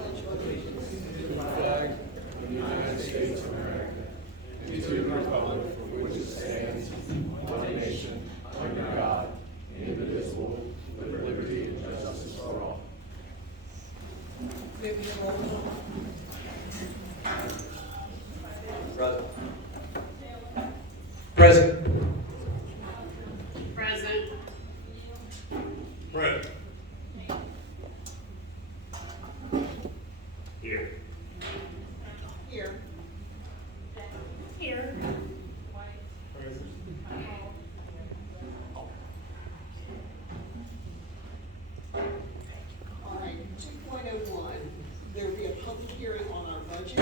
pledge allegiance to the flag of the United States of America, and to the republic for which it stands, one nation, under God, indivisible, with liberty and justice for all. May we have roll call? Present. Present. Present. Present. Here. Here. Here. All right, 2.01, there will be a public hearing on our budget.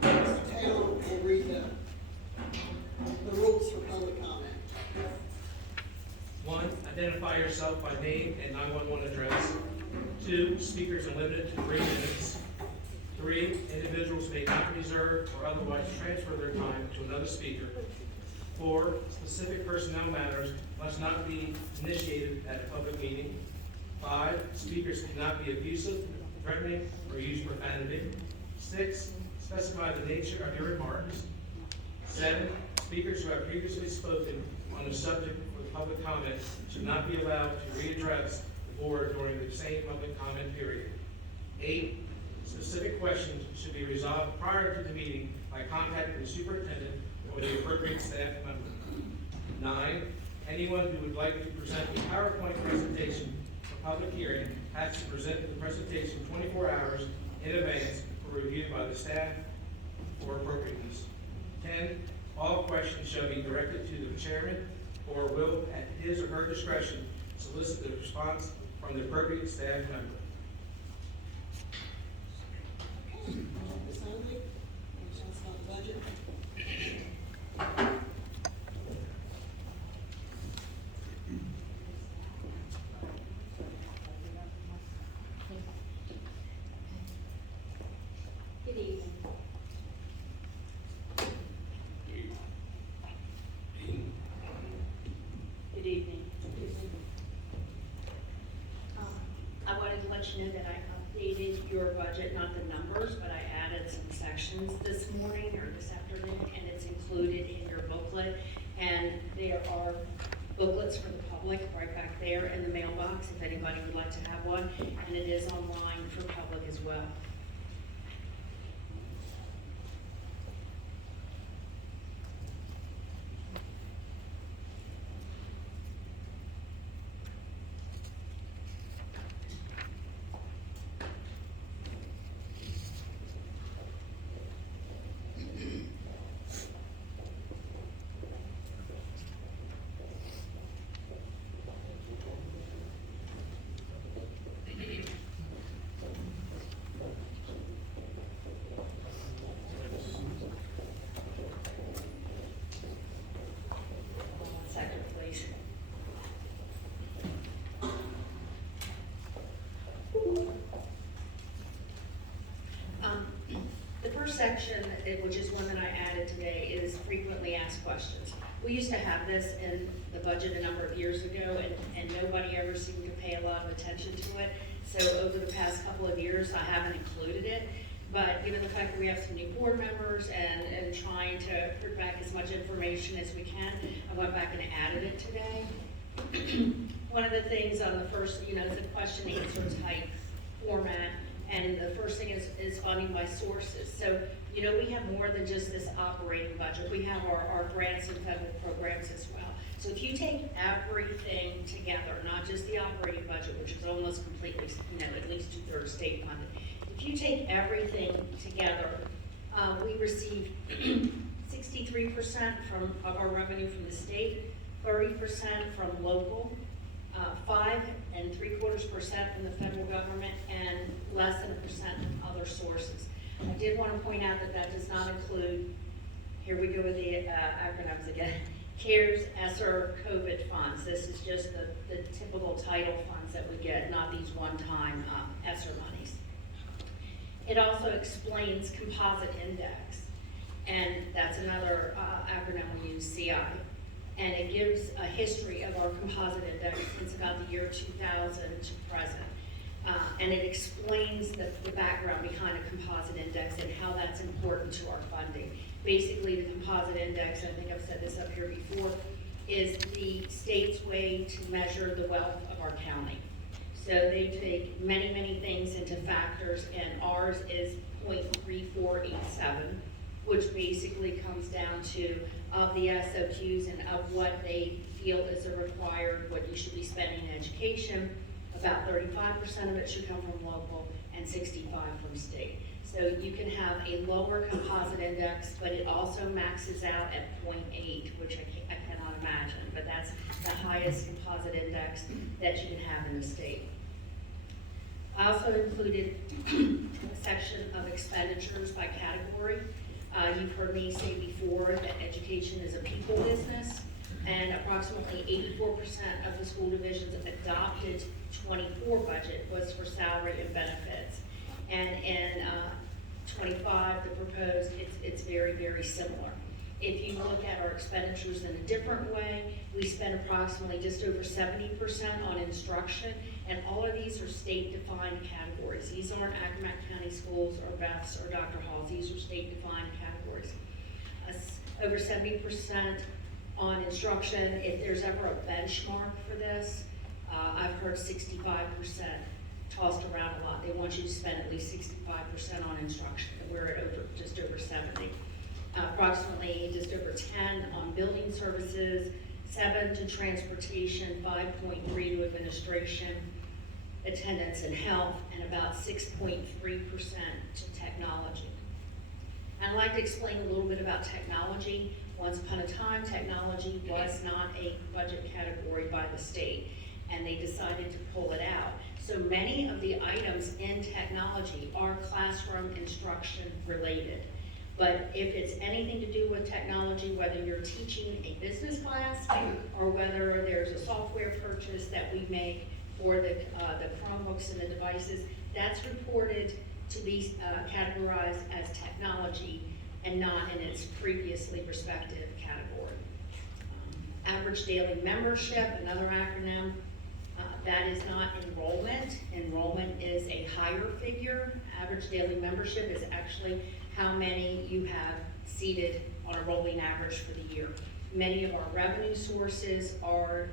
Mr. Taylor will read the rules for public comment. 1, identify yourself by name and 911 address. 2, speakers are limited to 3 minutes. 3, individuals may not reserve or otherwise transfer their time to another speaker. 4, specific personnel matters must not be initiated at a public meeting. 5, speakers cannot be abusive, threatening, or use profanity. 6, specify the nature of your remarks. 7, speakers who have previously spoken on a subject for public comment should not be allowed to readdress the board during the same public comment period. 8, specific questions should be resolved prior to the meeting by contacting the superintendent or the appropriate staff member. 9, anyone who would like to present a PowerPoint presentation for public hearing has to present the presentation 24 hours in advance for review by the staff for appropriateness. 10, all questions shall be directed to the chairman or will, at his or her discretion, solicit the response from the appropriate staff member. Ms. Hunley, questions on the budget? Good evening. Good evening. I wanted to let you know that I updated your budget, not the numbers, but I added some sections this morning or this afternoon, and it's included in your booklet. And there are booklets for the public right back there in the mailbox if anybody would like to have one, and it is online for public as well. One second, please. The first section, which is one that I added today, is frequently asked questions. We used to have this in the budget a number of years ago, and nobody ever seemed to pay a lot of attention to it. So over the past couple of years, I haven't included it. But given the fact that we have some new board members and trying to put back as much information as we can, I went back and added it today. One of the things on the first, it's a question and answer type format, and the first thing is funding by sources. So, we have more than just this operating budget. We have our grants and federal programs as well. So if you take everything together, not just the operating budget, which is almost completely, at least 2/3 state funded. If you take everything together, we receive 63% of our revenue from the state, 30% from local, 5 3/4% from the federal government, and less than 1% from other sources. I did want to point out that that does not include, here we go with the acronyms again, CARES, ESSER, COVID funds. This is just the typical title funds that we get, not these one-time ESSER monies. It also explains composite index, and that's another acronym we use, CI. And it gives a history of our composite index since about the year 2000 to present. And it explains the background behind a composite index and how that's important to our funding. Basically, the composite index, I think I've said this up here before, is the state's way to measure the wealth of our county. So they take many, many things into factors, and ours is 0.3487, which basically comes down to of the SOQs and of what they feel is a required, what you should be spending in education. About 35% of it should come from local and 65% from state. So you can have a lower composite index, but it also maxes out at 0.8, which I cannot imagine, but that's the highest composite index that you can have in the state. I also included a section of expenditures by category. You've heard me say before that education is a people business, and approximately 84% of the school division's adopted 24 budget was for salary and benefits. And in 25, the proposed, it's very, very similar. If you look at our expenditures in a different way, we spend approximately just over 70% on instruction, and all of these are state-defined categories. These aren't Accomack County Schools or Beth's or Dr. Hall's. These are state-defined categories. Over 70% on instruction. If there's ever a benchmark for this, I've heard 65% tossed around a lot. They want you to spend at least 65% on instruction, and we're at just over 70. Approximately just over 10 on building services, 7 to transportation, 5.3 to administration, attendance and health, and about 6.3% to technology. I'd like to explain a little bit about technology. Once upon a time, technology was not a budget category by the state, and they decided to pull it out. So many of the items in technology are classroom instruction related. But if it's anything to do with technology, whether you're teaching a business class or whether there's a software purchase that we make for the Chromebooks and the devices, that's reported to be categorized as technology and not in its previously respective category. Average daily membership, another acronym, that is not enrollment. Enrollment is a higher figure. Average daily membership is actually how many you have seated on a rolling average for the year. Many of our revenue sources are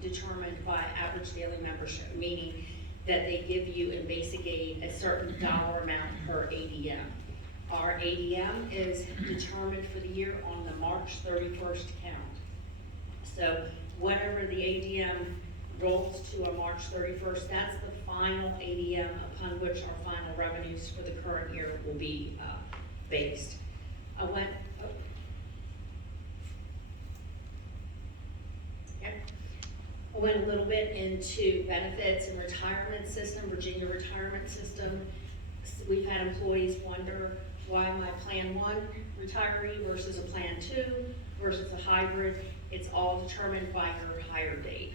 determined by average daily membership, meaning that they give you in basic aid a certain dollar amount per ADM. Our ADM is determined for the year on the March 31st count. So whatever the ADM rolls to on March 31st, that's the final ADM upon which our final revenues for the current year will be based. I went a little bit into benefits and retirement system, Virginia retirement system. We've had employees wonder why my Plan 1 retiree versus a Plan 2 versus a hybrid. It's all determined by your hire date.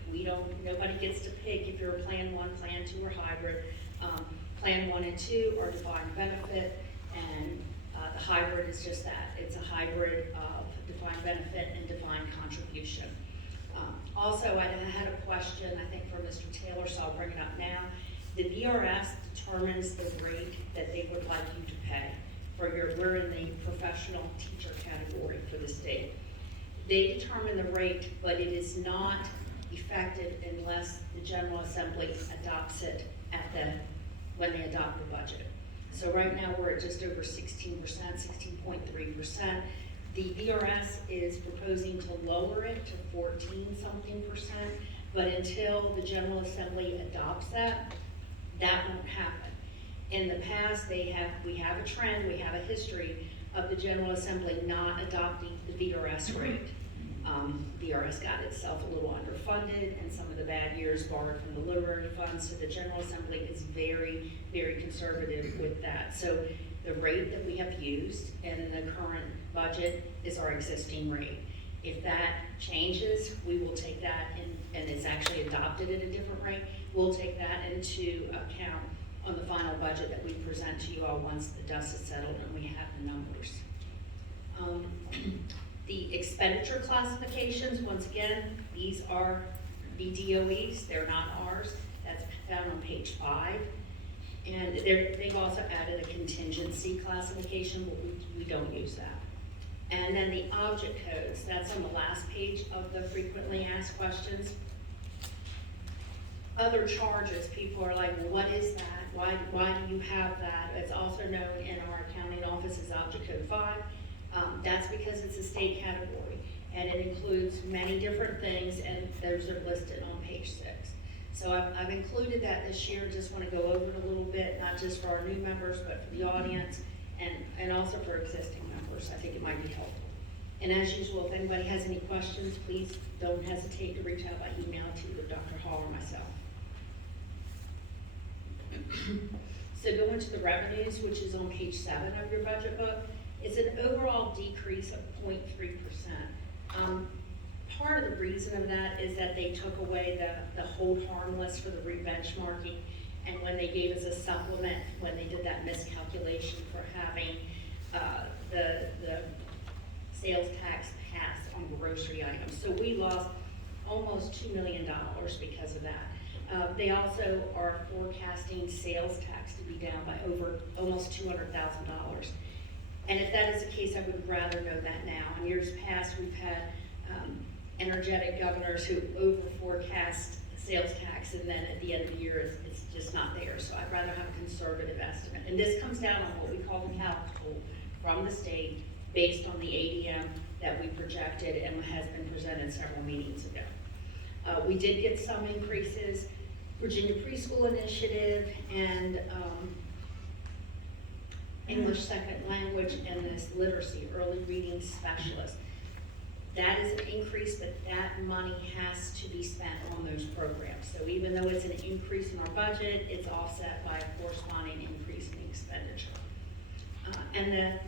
Nobody gets to pick if you're a Plan 1, Plan 2, or hybrid. Plan 1 and 2 are defined benefit, and the hybrid is just that. It's a hybrid of defined benefit and defined contribution. Also, I had a question, I think, from Mr. Taylor, so I'll bring it up now. The VRS determines the rate that they would like you to pay we're in the professional teacher category for the state. They determine the rate, but it is not effective unless the General Assembly adopts it when they adopt the budget. So right now, we're at just over 16%, 16.3%. The VRS is proposing to lower it to 14-something%, but until the General Assembly adopts that won't happen. In the past, we have a trend, we have a history of the General Assembly not adopting the VRS rate. VRS got itself a little underfunded, and some of the bad years borrowed from the literary funds, so the General Assembly is very, very conservative with that. So the rate that we have used in the current budget is our existing rate. If that changes, we will take that and it's actually adopted at a different rate, we'll take that into account on the final budget that we present to you all once the dust is settled and we have the numbers. The expenditure classifications, once again, these are the DOE's, they're not ours. That's found on page 5. And they've also added a contingency classification, but we don't use that. And then the object codes, that's on the last page of the frequently asked questions. Other charges, people are like, well, what is that? Why do you have that? It's also known in our accounting office as object code 5. That's because it's a state category, and it includes many different things, and those are listed on page 6. So I've included that this year, just want to go over it a little bit, not just for our new members, but for the audience, and also for existing members. I think it might be helpful. And as usual, if anybody has any questions, please don't hesitate to reach out by email to either Dr. Hall or myself. So going to the revenues, which is on page 7 of your budget book, it's an overall decrease of 0.3%. Part of the reason of that is that they took away the hold harmless for the re-benchmarking, and when they gave us a supplement, when they did that miscalculation for having the sales tax pass on grocery items. So we lost almost $2 million because of that. They also are forecasting sales tax to be down by almost $200,000. And if that is the case, I would rather know that now. In years past, we've had energetic governors who over forecast sales tax, and then at the end of the year, it's just not there. So I'd rather have a conservative estimate. And this comes down on what we call the calc tool from the state based on the ADM that we projected and has been presented several meetings ago. We did get some increases, Virginia Preschool Initiative and English Second Language and this literacy, early reading specialist. That is an increase, but that money has to be spent on those programs. So even though it's an increase in our budget, it's offset by a corresponding increase in expenditure. And the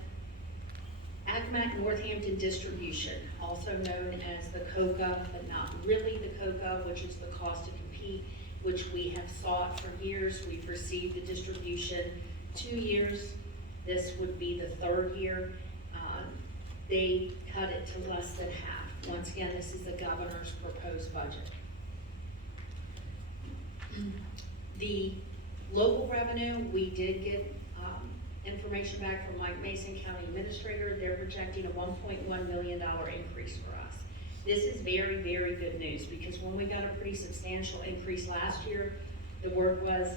Accomack Northampton Distribution, also known as the COCA, but not really the COCA, which is the cost to compete, which we have sought for years. We've received the distribution 2 years. This would be the 3rd year. They cut it to less than half. Once again, this is the governor's proposed budget. The local revenue, we did get information back from Mike Mason, County Administrator. They're projecting a $1.1 million increase for us. This is very, very good news, because when we got a pretty substantial increase last year, the word was,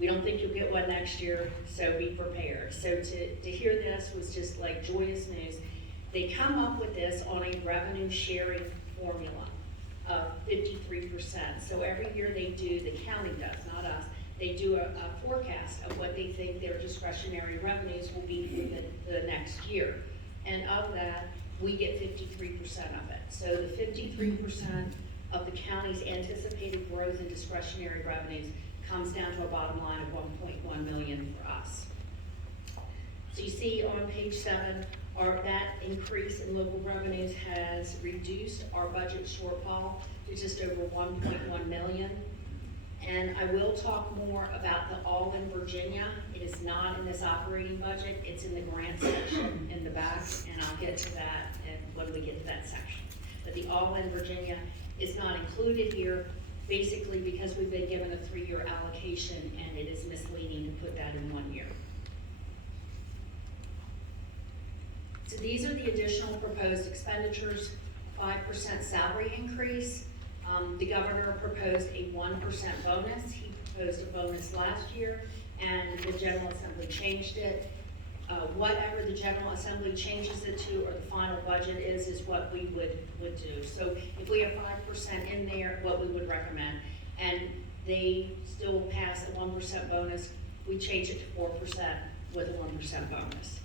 we don't think you'll get one next year, so be prepared. So to hear this was just like joyous news. They come up with this on a revenue sharing formula of 53%. So every year they do, the county does, not us, they do a forecast of what they think their discretionary revenues will be for the next year. And of that, we get 53% of it. So the 53% of the county's anticipated growth in discretionary revenues comes down to a bottom line of $1.1 million for us. So you see on page 7, that increase in local revenues has reduced our budget shortfall to just over $1.1 million. And I will talk more about the All in Virginia. It is not in this operating budget, it's in the grant section in the back, and I'll get to that when we get to that section. But the All in Virginia is not included here, basically because we've been given a 3-year allocation, and it is misleading to put that in 1 year. So these are the additional proposed expenditures. 5% salary increase. The governor proposed a 1% bonus. He proposed a bonus last year, and the General Assembly changed it. Whatever the General Assembly changes it to, or the final budget is what we would do. So if we have 5% in there, what we would recommend, and they still pass a 1% bonus, we change it to 4% with a 1% bonus.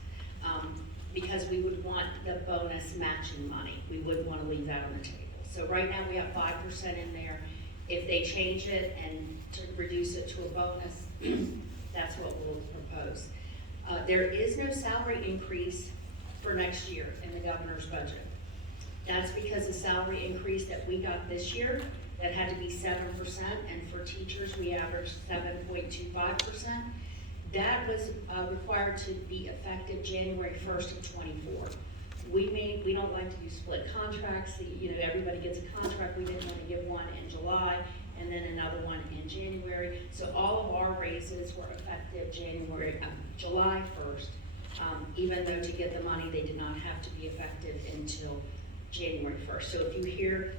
Because we would want the bonus matching money. We wouldn't want to leave that on the table. So right now we have 5% in there. If they change it and to reduce it to a bonus, that's what we'll propose. There is no salary increase for next year in the governor's budget. That's because the salary increase that we got this year, that had to be 7%, and for teachers we averaged 7.25%. That was required to be effective January 1st of 24. We don't like to do split contracts. Everybody gets a contract. We didn't want to give one in July and then another one in January. So all of our raises were effective July 1st, even though to get the money, they did not have to be effective until January 1st. So if you hear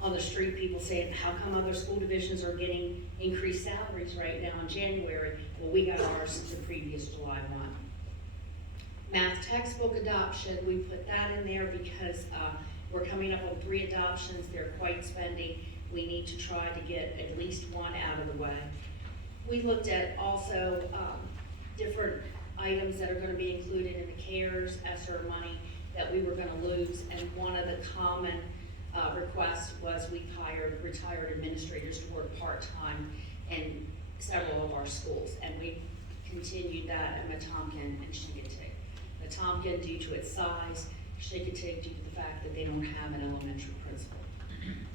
on the street people saying, how come other school divisions are getting increased salaries right now in January? Well, we got ours the previous July 1. Math textbook adoption, we put that in there because we're coming up on 3 adoptions. They're quite spendy. We need to try to get at least one out of the way. We looked at also different items that are going to be included in the CARES ESSER money that we were going to lose, and one of the common requests was we hired retired administrators to work part-time in several of our schools, and we continued that at Wetumpka and Chincoteague. Wetumpka due to its size, Chincoteague due to the fact that they don't have an elementary principal.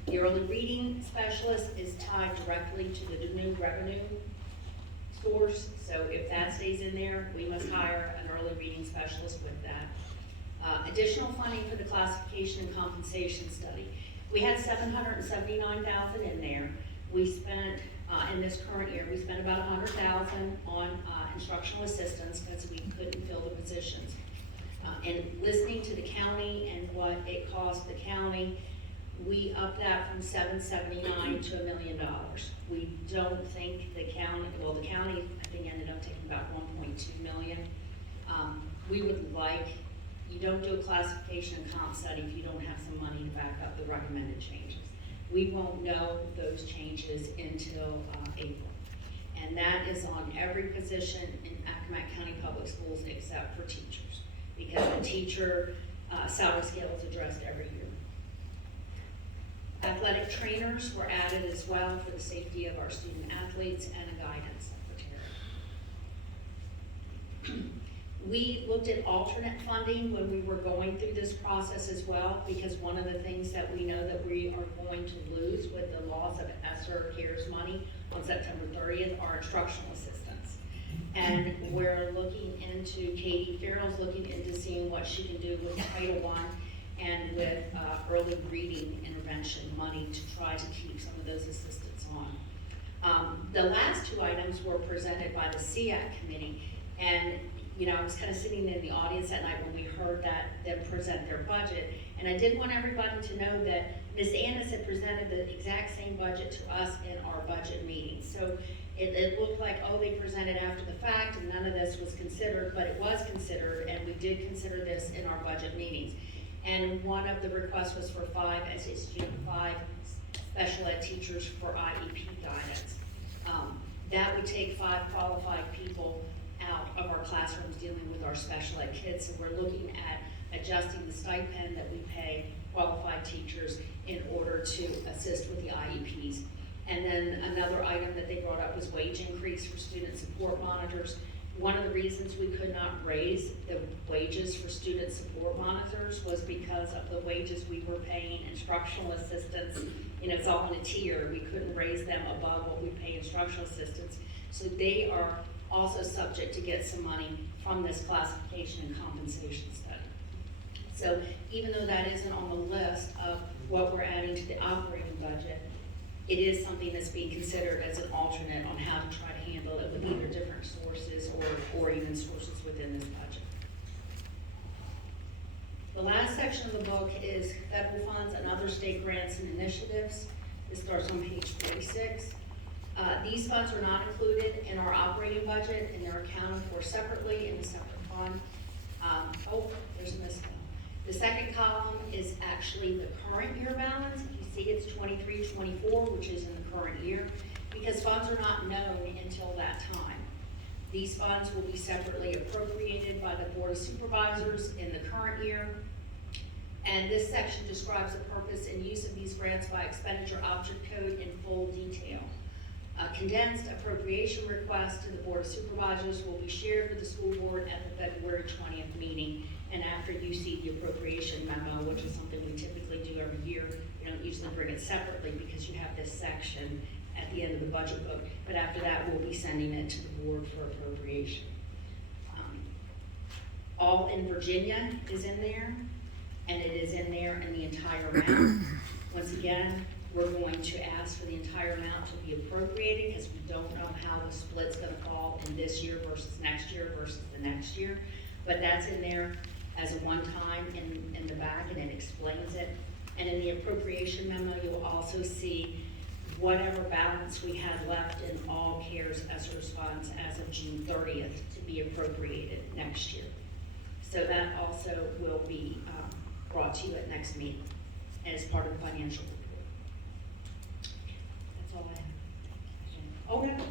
The early reading specialist is tied directly to the new revenue source, so if that stays in there, we must hire an early reading specialist with that. Additional funding for the classification and compensation study. We had $779,000 in there. We spent, in this current year, we spent about $100,000 on instructional assistants because we couldn't fill the positions. And listening to the county and what it cost the county, we upped that from $779,000 to $1 million. We don't think the county, well, the county, I think, ended up taking about $1.2 million. We would like, you don't do a classification and comp study if you don't have some money to back up the recommended changes. We won't know those changes until April. And that is on every position in Accomack County Public Schools except for teachers, because the teacher salary scale is addressed every year. Athletic trainers were added as well for the safety of our student athletes and a guidance secretary. We looked at alternate funding when we were going through this process as well, because one of the things that we know that we are going to lose with the loss of ESSER CARES money on September 30th are instructional assistants. And we're looking into, Katie Farrell's looking into seeing what she can do with Title I and with early reading intervention money to try to keep some of those assistants on. The last 2 items were presented by the SEAC committee, and you know, I was kind of sitting in the audience that night when we heard them present their budget, and I did want everybody to know that Ms. Annis had presented the exact same budget to us in our budget meeting. So it looked like, oh, they presented after the fact and none of this was considered, but it was considered, and we did consider this in our budget meetings. And one of the requests was for 5 SHG, 5 special ed teachers for IEP guidance. That would take 5 qualified people out of our classrooms dealing with our special ed kids. So we're looking at adjusting the stipend that we pay qualified teachers in order to assist with the IEPs. And then another item that they brought up was wage increase for student support monitors. One of the reasons we could not raise the wages for student support monitors was because of the wages we were paying instructional assistants. You know, it's all in a tier. We couldn't raise them above what we pay instructional assistants. So they are also subject to get some money from this classification and compensation study. So even though that isn't on the list of what we're adding to the operating budget, it is something that's being considered as an alternate on how to try to handle it with either different sources or even sources within this budget. The last section of the book is federal funds and other state grants and initiatives. It starts on page 46. These funds are not included in our operating budget, and they're accounted for separately in a separate fund. There's a misspell. The second column is actually the current year balance. If you see, it's 23-24, which is in the current year, because funds are not known until that time. These funds will be separately appropriated by the Board of Supervisors in the current year. And this section describes the purpose and use of these grants by expenditure object code in full detail. A condensed appropriation request to the Board of Supervisors will be shared with the school board at the February 20th meeting. And after you see the appropriation memo, which is something we typically do every year, we don't usually bring it separately because you have this section at the end of the budget book. But after that, we'll be sending it to the board for appropriation. All in Virginia is in there, and it is in there in the entire amount. Once again, We're going to ask for the entire amount to be appropriated, because we don't know how the split's gonna fall in this year versus next year versus the next year. But that's in there as a one-time in the back, and it explains it. And in the appropriation memo, you'll also see whatever balance we have left in all CARES ESSER funds as of June 30th to be appropriated next year. So that also will be brought to you at next meeting as part of the financial report. That's all I have. Oh, no,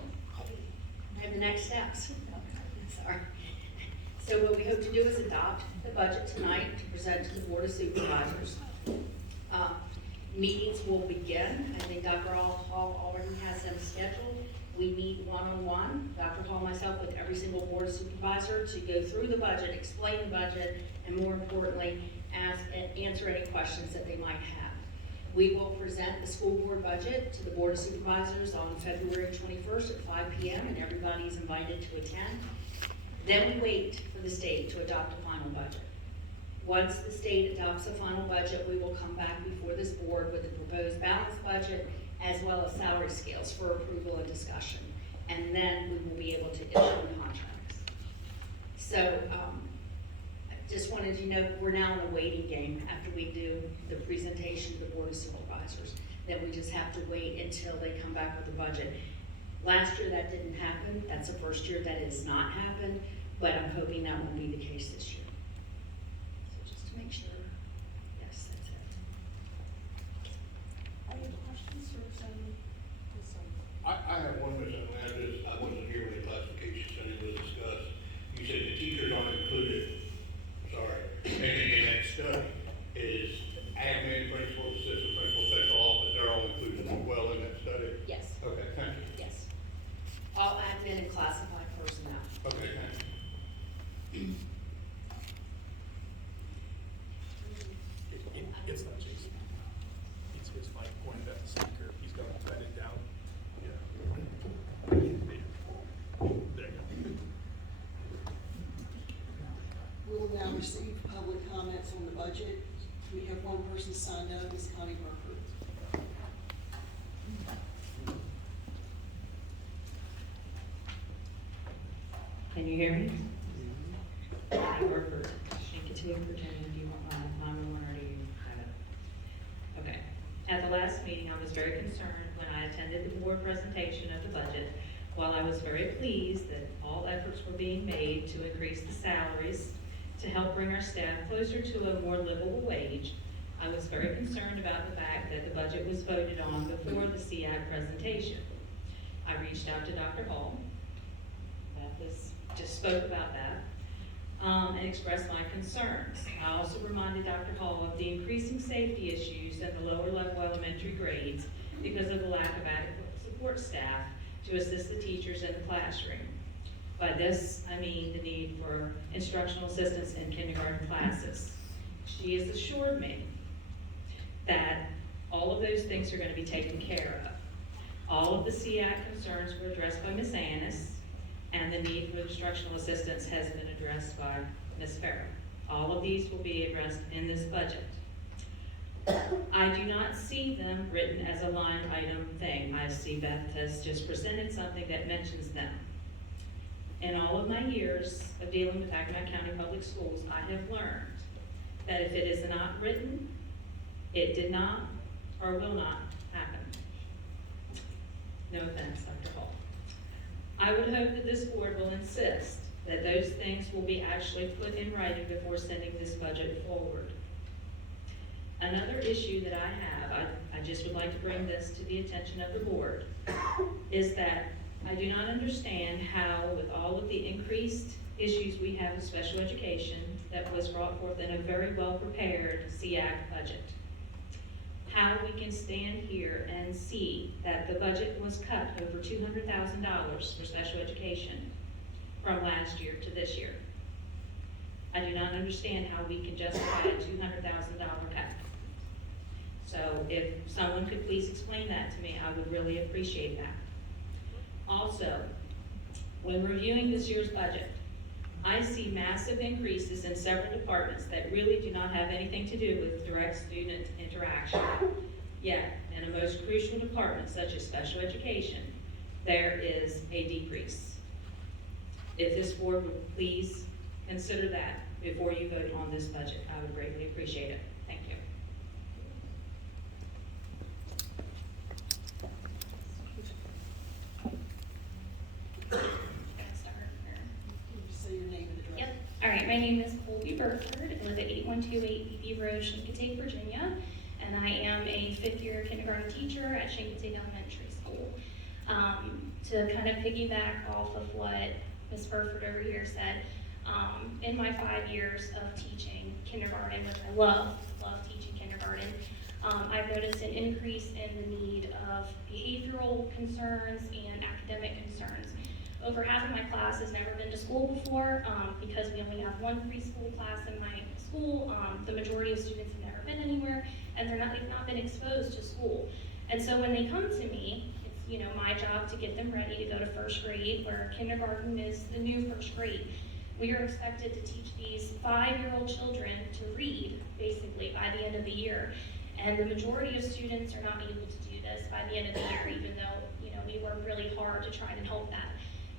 I have the next steps. Sorry. So what we hope to do is adopt the budget tonight to present to the Board of Supervisors. Meetings will begin. I think Dr. Hall already has them scheduled. We meet one-on-one, Dr. Hall, myself, with every single Board Supervisor to go through the budget, explain the budget, and more importantly, answer any questions that they might have. We will present the school board budget to the Board of Supervisors on February 21st at 5 p.m. and everybody is invited to attend. Then we wait for the state to adopt a final budget. Once the state adopts a final budget, we will come back before this board with a proposed balanced budget as well as salary scales for approval and discussion. And then we will be able to issue contracts. So I just wanted you to know we're now in the waiting game after we do the presentation to the Board of Supervisors. Then we just have to wait until they come back with the budget. Last year that didn't happen. That's the first year that has not happened, but I'm hoping that won't be the case this year. So just to make sure, yes, that's it. Any questions or something? I have one question, I wasn't here when the classification study was discussed. You said the teachers aren't included, sorry, in that study. Is admin, principal, assistant principal, central office, they're all included as well in that study? Yes, Okay, thank you. yes. All admin and classified personnel. Okay, thank you. It's not Jason. It's his mic pointed at the speaker. He's got to set it down. Yeah. There you go. We will now receive public comments on the budget. We have one person signed up, Ms. Connie Burford. Can you hear me? I work for Shinkatua, Virginia. Do you want my 911 or do you have it? Okay. At the last meeting, I was very concerned when I attended the board presentation of the budget. While I was very pleased that all efforts were being made to increase the salaries to help bring our staff closer to a more livable wage, I was very concerned about the fact that the budget was voted on before the SEAC presentation. I reached out to Dr. Hall, just spoke about that, and expressed my concerns. I also reminded Dr. Hall of the increasing safety issues in the lower level elementary grades because of the lack of adequate support staff to assist the teachers in the classroom. By this, I mean the need for instructional assistants in kindergarten classes. She has assured me that all of those things are going to be taken care of. All of the SEAC concerns were addressed by Ms. Annis, and the need for instructional assistance has been addressed by Ms. Farrow. All of these will be addressed in this budget. I do not see them written as a line item thing. I see Beth has just presented something that mentions them. In all of my years of dealing with Accomack County Public Schools, I have learned that if it is not written, it did not or will not happen. No offense, Dr. Hall. I would hope that this board will insist that those things will be actually put in writing before sending this budget forward. Another issue that I have, I just would like to bring this to the attention of the board, is that I do not understand how, with all of the increased issues we have with special education that was brought forth in a very well-prepared SEAC budget, how we can stand here and see that the budget was cut over $200,000 for special education from last year to this year. I do not understand how we can justify a $200,000 cut. So if someone could please explain that to me, I would really appreciate that. Also, when reviewing this year's budget, I see massive increases in several departments that really do not have anything to do with direct student interaction. Yet, in a most crucial department such as special education, there is a decrease. If this board would please consider that before you vote on this budget, I would greatly appreciate it. Thank you. Can I start? Or- Can you say your name and address? Yep. All right, my name is Colby Burford. I live at 8128 BB Road, Chincoteague, Virginia. And I am a fifth-year kindergarten teacher at Chincoteague Elementary School. To kind of piggyback off of what Ms. Burford over here said, in my 5 years of teaching kindergarten, which I love teaching kindergarten, I've noticed an increase in the need of behavioral concerns and academic concerns. Over half of my class has never been to school before, because we only have one preschool class in my school. The majority of students have never been anywhere, and they've not been exposed to school. And so when they come to me, it's, you know, my job to get them ready to go to first grade, where kindergarten is the new first grade. We are expected to teach these 5-year-old children to read, basically, by the end of the year. And the majority of students are not able to do this by the end of the year, even though, you know, we work really hard to try and help that.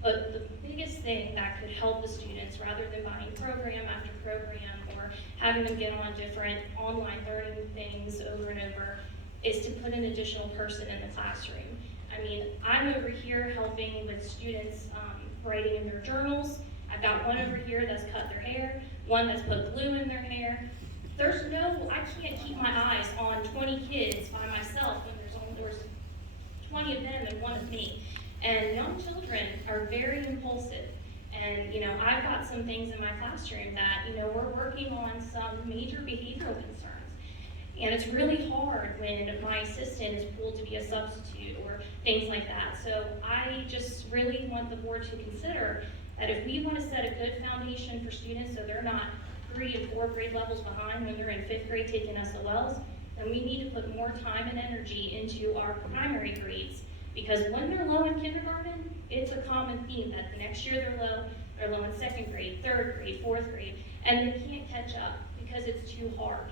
But the biggest thing that could help the students, rather than buying program after program or having them get on different online learning things over and over, is to put an additional person in the classroom. I mean, I'm over here helping with students writing in their journals. I've got one over here that's cut their hair, one that's put glue in their hair. I can't keep my eyes on 20 kids by myself when there's 20 of them and one of me. And young children are very impulsive. And, you know, I've got some things in my classroom that, you know, we're working on some major behavioral concerns. And it's really hard when my assistant is pulled to be a substitute or things like that. So I just really want the board to consider that if we want to set a good foundation for students so they're not 3 and 4 grade levels behind when they're in 5th grade taking SOLs, then we need to put more time and energy into our primary grades. Because when they're low in kindergarten, it's a common theme that the next year they're low in 2nd grade, 3rd grade, 4th grade, and they can't catch up because it's too hard.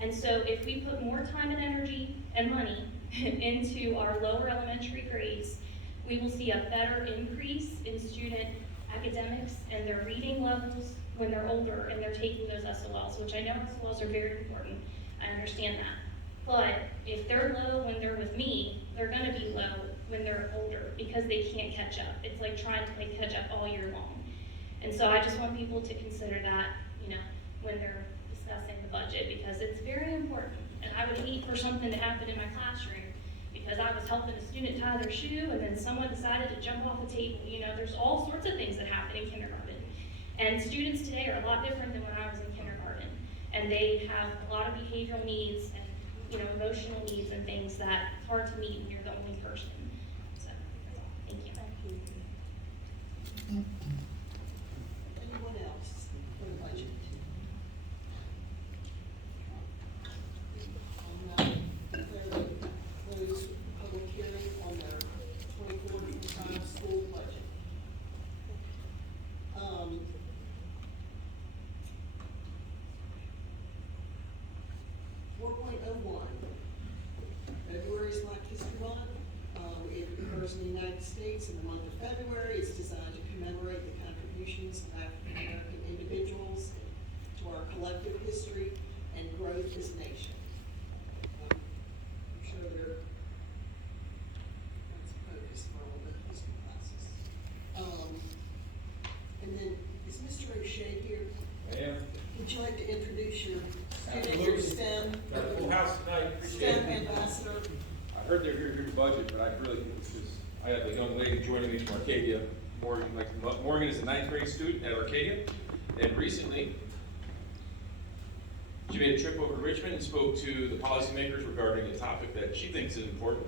And so if we put more time and energy and money into our lower elementary grades, we will see a better increase in student academics and their reading levels when they're older and they're taking those SOLs, which I know SOLs are very important. I understand that. But if they're low when they're with me, they're gonna be low when they're older because they can't catch up. It's like trying to play catch up all year long. And so I just want people to consider that, you know, when they're discussing the budget, because it's very important. And I would hate for something to happen in my classroom because I was helping a student tie their shoe and then someone decided to jump off the table. You know, there's all sorts of things that happen in kindergarten. And students today are a lot different than when I was in kindergarten. And they have a lot of behavioral needs and, you know, emotional needs and things that it's hard to meet when you're the only person. So, that's all. Thank you. Thank you. Anyone else for the budget? Close public hearing on their 24-25 school budget. 4.01. February is Black History Month. It occurs in the United States in the month of February. It's designed to commemorate the contributions of African American individuals to our collective history and growth as a nation. I'm sure that's a focus for all the history classes. And then, is Mr. O'Shea here? I am. Would you like to introduce your student, Absolutely. your STEM? Got a full house tonight. Appreciate STEM it. ambassador? I heard they're here to do budget, but I really think this is, I have a young lady joining me from Arcadia. Morgan is a 9th grade student at Arcadia, and recently she made a trip over to Richmond and spoke to the policymakers regarding a topic that she thinks is important.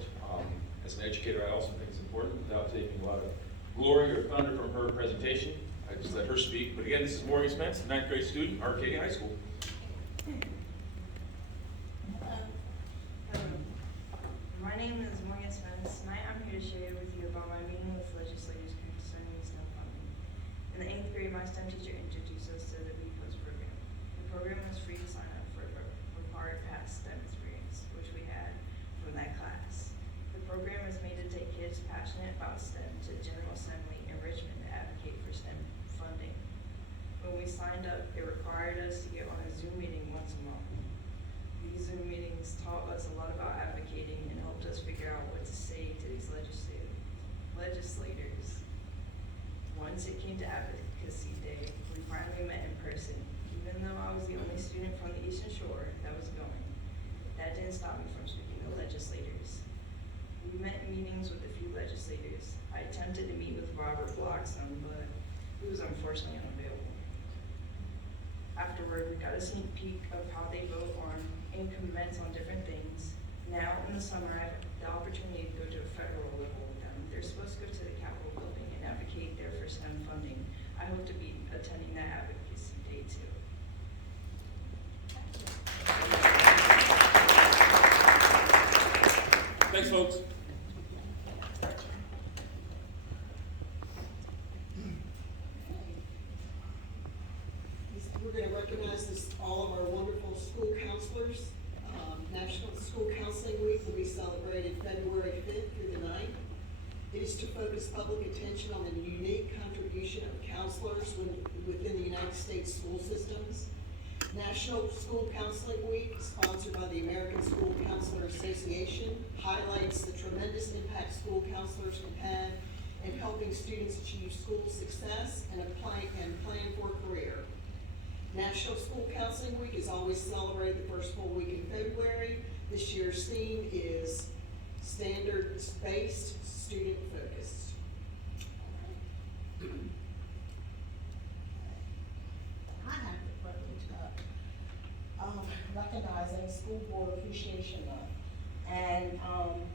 As an educator, I also think it's important, without taking a lot of glory or thunder from her presentation. I just let her speak. But again, this is Morgan Spence, 9th grade student, Arcadia High School. My name is Morgan Spence. Tonight I'm here to share with you about my meeting with legislators concerning STEM funding. In the 8th grade, my STEM teacher introduced us to the BPOS program. The program was free to sign up for a required past STEM experience, which we had signed up, it required us to get on a Zoom meeting once a month. These Zoom meetings taught us a lot about advocating and helped us figure out what to say to these legislators. Once it came to Advocacy Day, we finally met in person. Even though I was the only student from the Eastern Shore that was going, that didn't stop me from speaking to legislators. We met in meetings with a few legislators. I attempted to meet with Robert Blockson, but he was unfortunately unavailable. Afterward, we got a sneak peek of how they vote on increments on different things. Now, in the summer, I have the opportunity to go to a federal level with them. They're supposed to go to the Capitol building and advocate there for STEM funding. I hope to be attending that advocacy day too. Thanks, folks. We're going to recognize all of our wonderful school counselors. National School Counseling Week will be celebrated February 5th through the 9th. It is to focus public attention on the unique contribution of counselors within the United States school systems. National School Counseling Week, sponsored by the American School Counselor Association, highlights the tremendous impact school counselors can have in helping students achieve school success and plan for a career. National School Counseling Week is always celebrated the first full week in February. This year's theme is standards-based, student-focused. I have the privilege of recognizing School Board Appreciation Month. And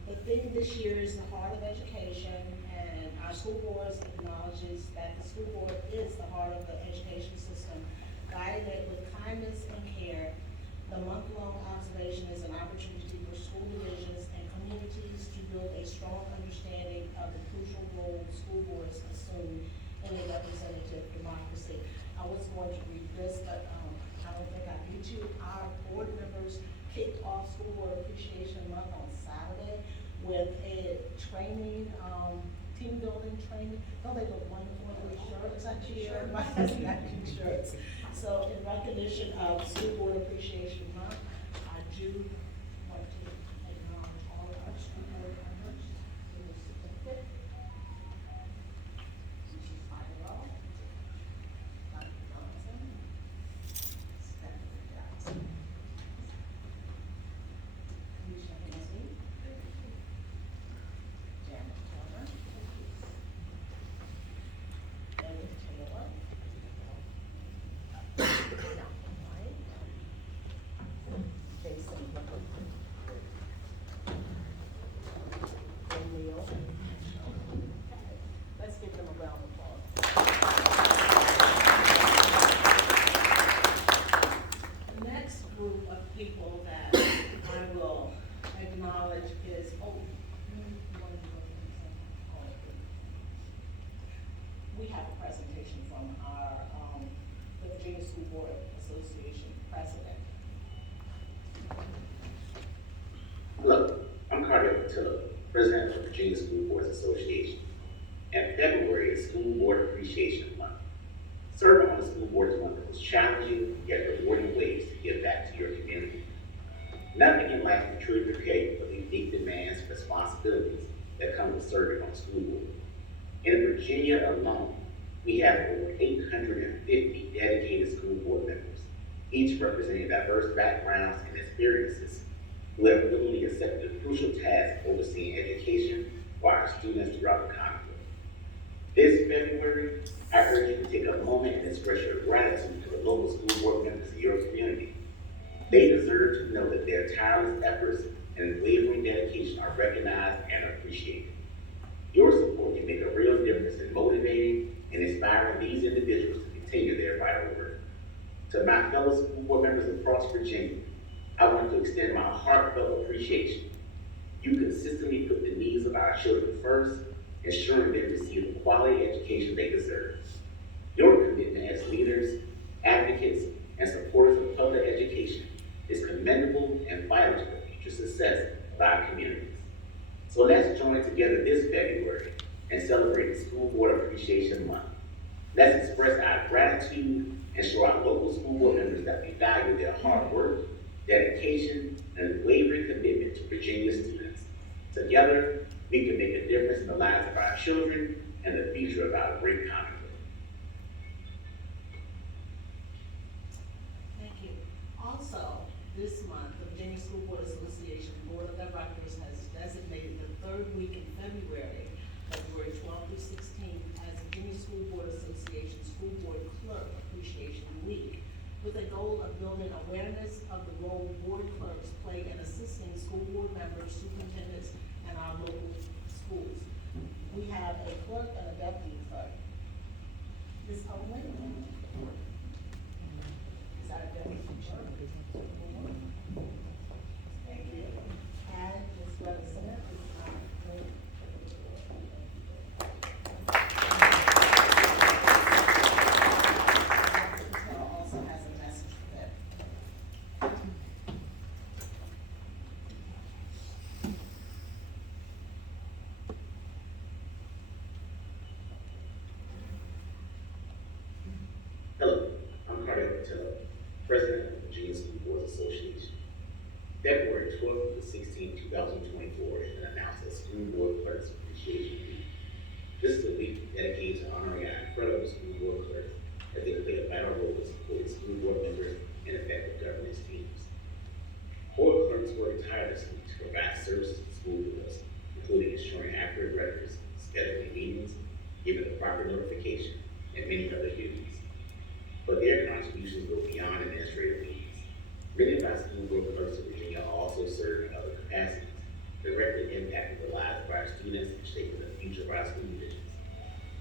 the theme this year is the heart of education, and our school boards acknowledges that the school board is the heart of the education system, guiding it with kindness and care. The month-long observation is an opportunity for school divisions and communities to build a strong understanding of the crucial role school boards assume in a representative democracy. I was going to read this, but I don't think I need to. Our board members kicked off School Board Appreciation Month on Saturday with a training, team building training. Don't they look wonderful in their shirts? I t-shirt, my husband got t-shirts. So in recognition of School Board Appreciation Month, I do want to acknowledge all of our school board members in the certificate. Mrs. Figueroa, Dr. Johnson, Stephanie Jackson, Alicia Hennessy, Janet Turner, Ellen Taylor, Dr. White, Jason Whipper, and Neil. Let's give them a round of applause. The next group of people that I will acknowledge is, we have a presentation from our, the Virginia School Board Association president. Hello, I'm Carter Tiller, President of the Virginia School Boards Association. And February is School Board Appreciation Month. Serving on the School Board is one of the most challenging yet rewarding ways to give back to your community. Nothing in life can truly prepare for the unique demands and responsibilities that come with serving on the school board. In Virginia alone, we have over 850 dedicated school board members, each representing diverse backgrounds and experiences, who have willingly accepted the crucial task of overseeing education for our students throughout the conflict. This February, I urge you to take a moment and express your gratitude to the local school board members in your community. They deserve to know that their tireless efforts and unwavering dedication are recognized and appreciated. Your support can make a real difference in motivating and inspiring these individuals to continue their vital work. To my fellow school board members across Virginia, I want to extend my heartfelt appreciation. You consistently put the needs of our children first, ensuring they receive the quality education they deserve. Your commitment as leaders, advocates, and supporters of public education is commendable and vital to the future success of our communities. So let's join together this February and celebrate the School Board Appreciation Month. Let's express our gratitude and show our local school board members that we value their hard work, dedication, and unwavering commitment to Virginia students. Together, we can make a difference in the lives of our children and the future of our great Commonwealth. Thank you. Also, this month, the Virginia School Board Association Board of Directors has designated the third week in February, February 12th through 16th, as Virginia School Board Association School Board Clerk Appreciation Week, with a goal of building awareness of the role board clerks play in assisting school board members, superintendents, and our local schools. We have a clerk and a deputy clerk. Ms. Owen? Is that a deputy clerk? Thank you. And Ms. Webber Smith is our clerk. Dr. Patel also has a message for them. Hello, I'm Carter Patel, President of the Virginia School Boards Association. February 12th to 16th, 2024 has been announced as School Board Clerks Appreciation Week. This is a week dedicated to honoring our incredible school board clerks as they play a vital role in supporting school board members and effective governance teams. Board clerks work tirelessly to provide services to school boards, including ensuring accurate records, scheduling meetings, giving the proper notification, and many other duties. But their contributions go beyond administrative duties. Many of our school board clerks in Virginia also serve in other capacities, directly impacting the lives of our students and shaping the future of our school divisions.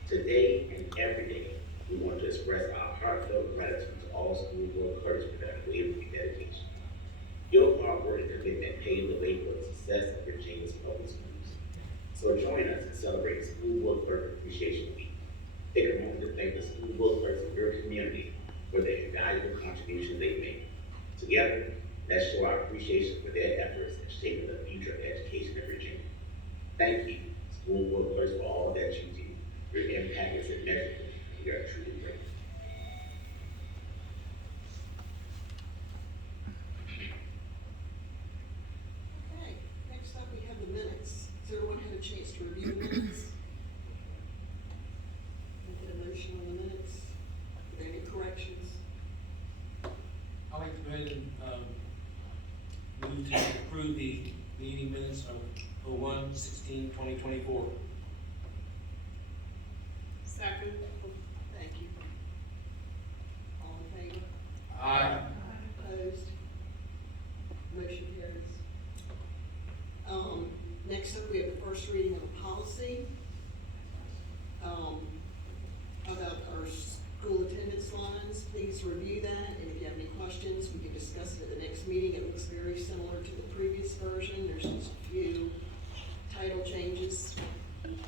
Today and every day, we want to express our heartfelt gratitude to all school board clerks for their unwavering dedication. Your hard work and commitment paved the way for the success of Virginia's public schools. So join us in celebrating School Board Clerk Appreciation Week. Take a moment to thank the school board clerks of your community for their invaluable contributions they make. Together, let's show our appreciation for their efforts in shaping the future of education in Virginia. Thank you, school board clerks, for all that you do. Your impact is immeasurable, and we are truly grateful. Okay, next up we have the minutes. Has everyone had a chance to review the minutes? Can I get a motion on the minutes? Are there any corrections? I'd like to go ahead and move to approve the meeting minutes of 01/16/2024. Second. Thank you. All in favor? Aye. Opposed? Motion carries. Next up, we have the first reading of a policy, about our school attendance lines. Please review that, and if you have any questions, we can discuss it at the next meeting. It looks very similar to the previous version. There's just a few title changes. And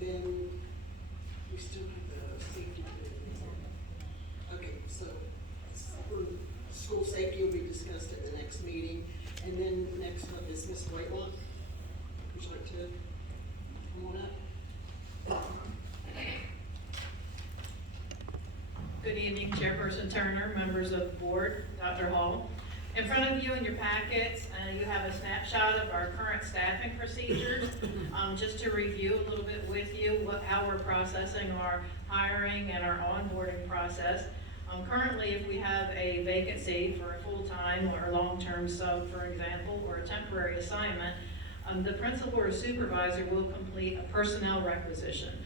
then we still have the safety. Okay, so for school safety will be discussed at the next meeting. And then next up is Ms. Whitelock. Would you like to come on up? Good evening, Chairperson Turner, members of the board, Dr. Hall. In front of you in your packets, you have a snapshot of our current staffing procedures. Just to review a little bit with you, how we're processing our hiring and our onboarding process. Currently, if we have a vacancy for a full-time or long-term sub, for example, or a temporary assignment, the principal or supervisor will complete a personnel requisition.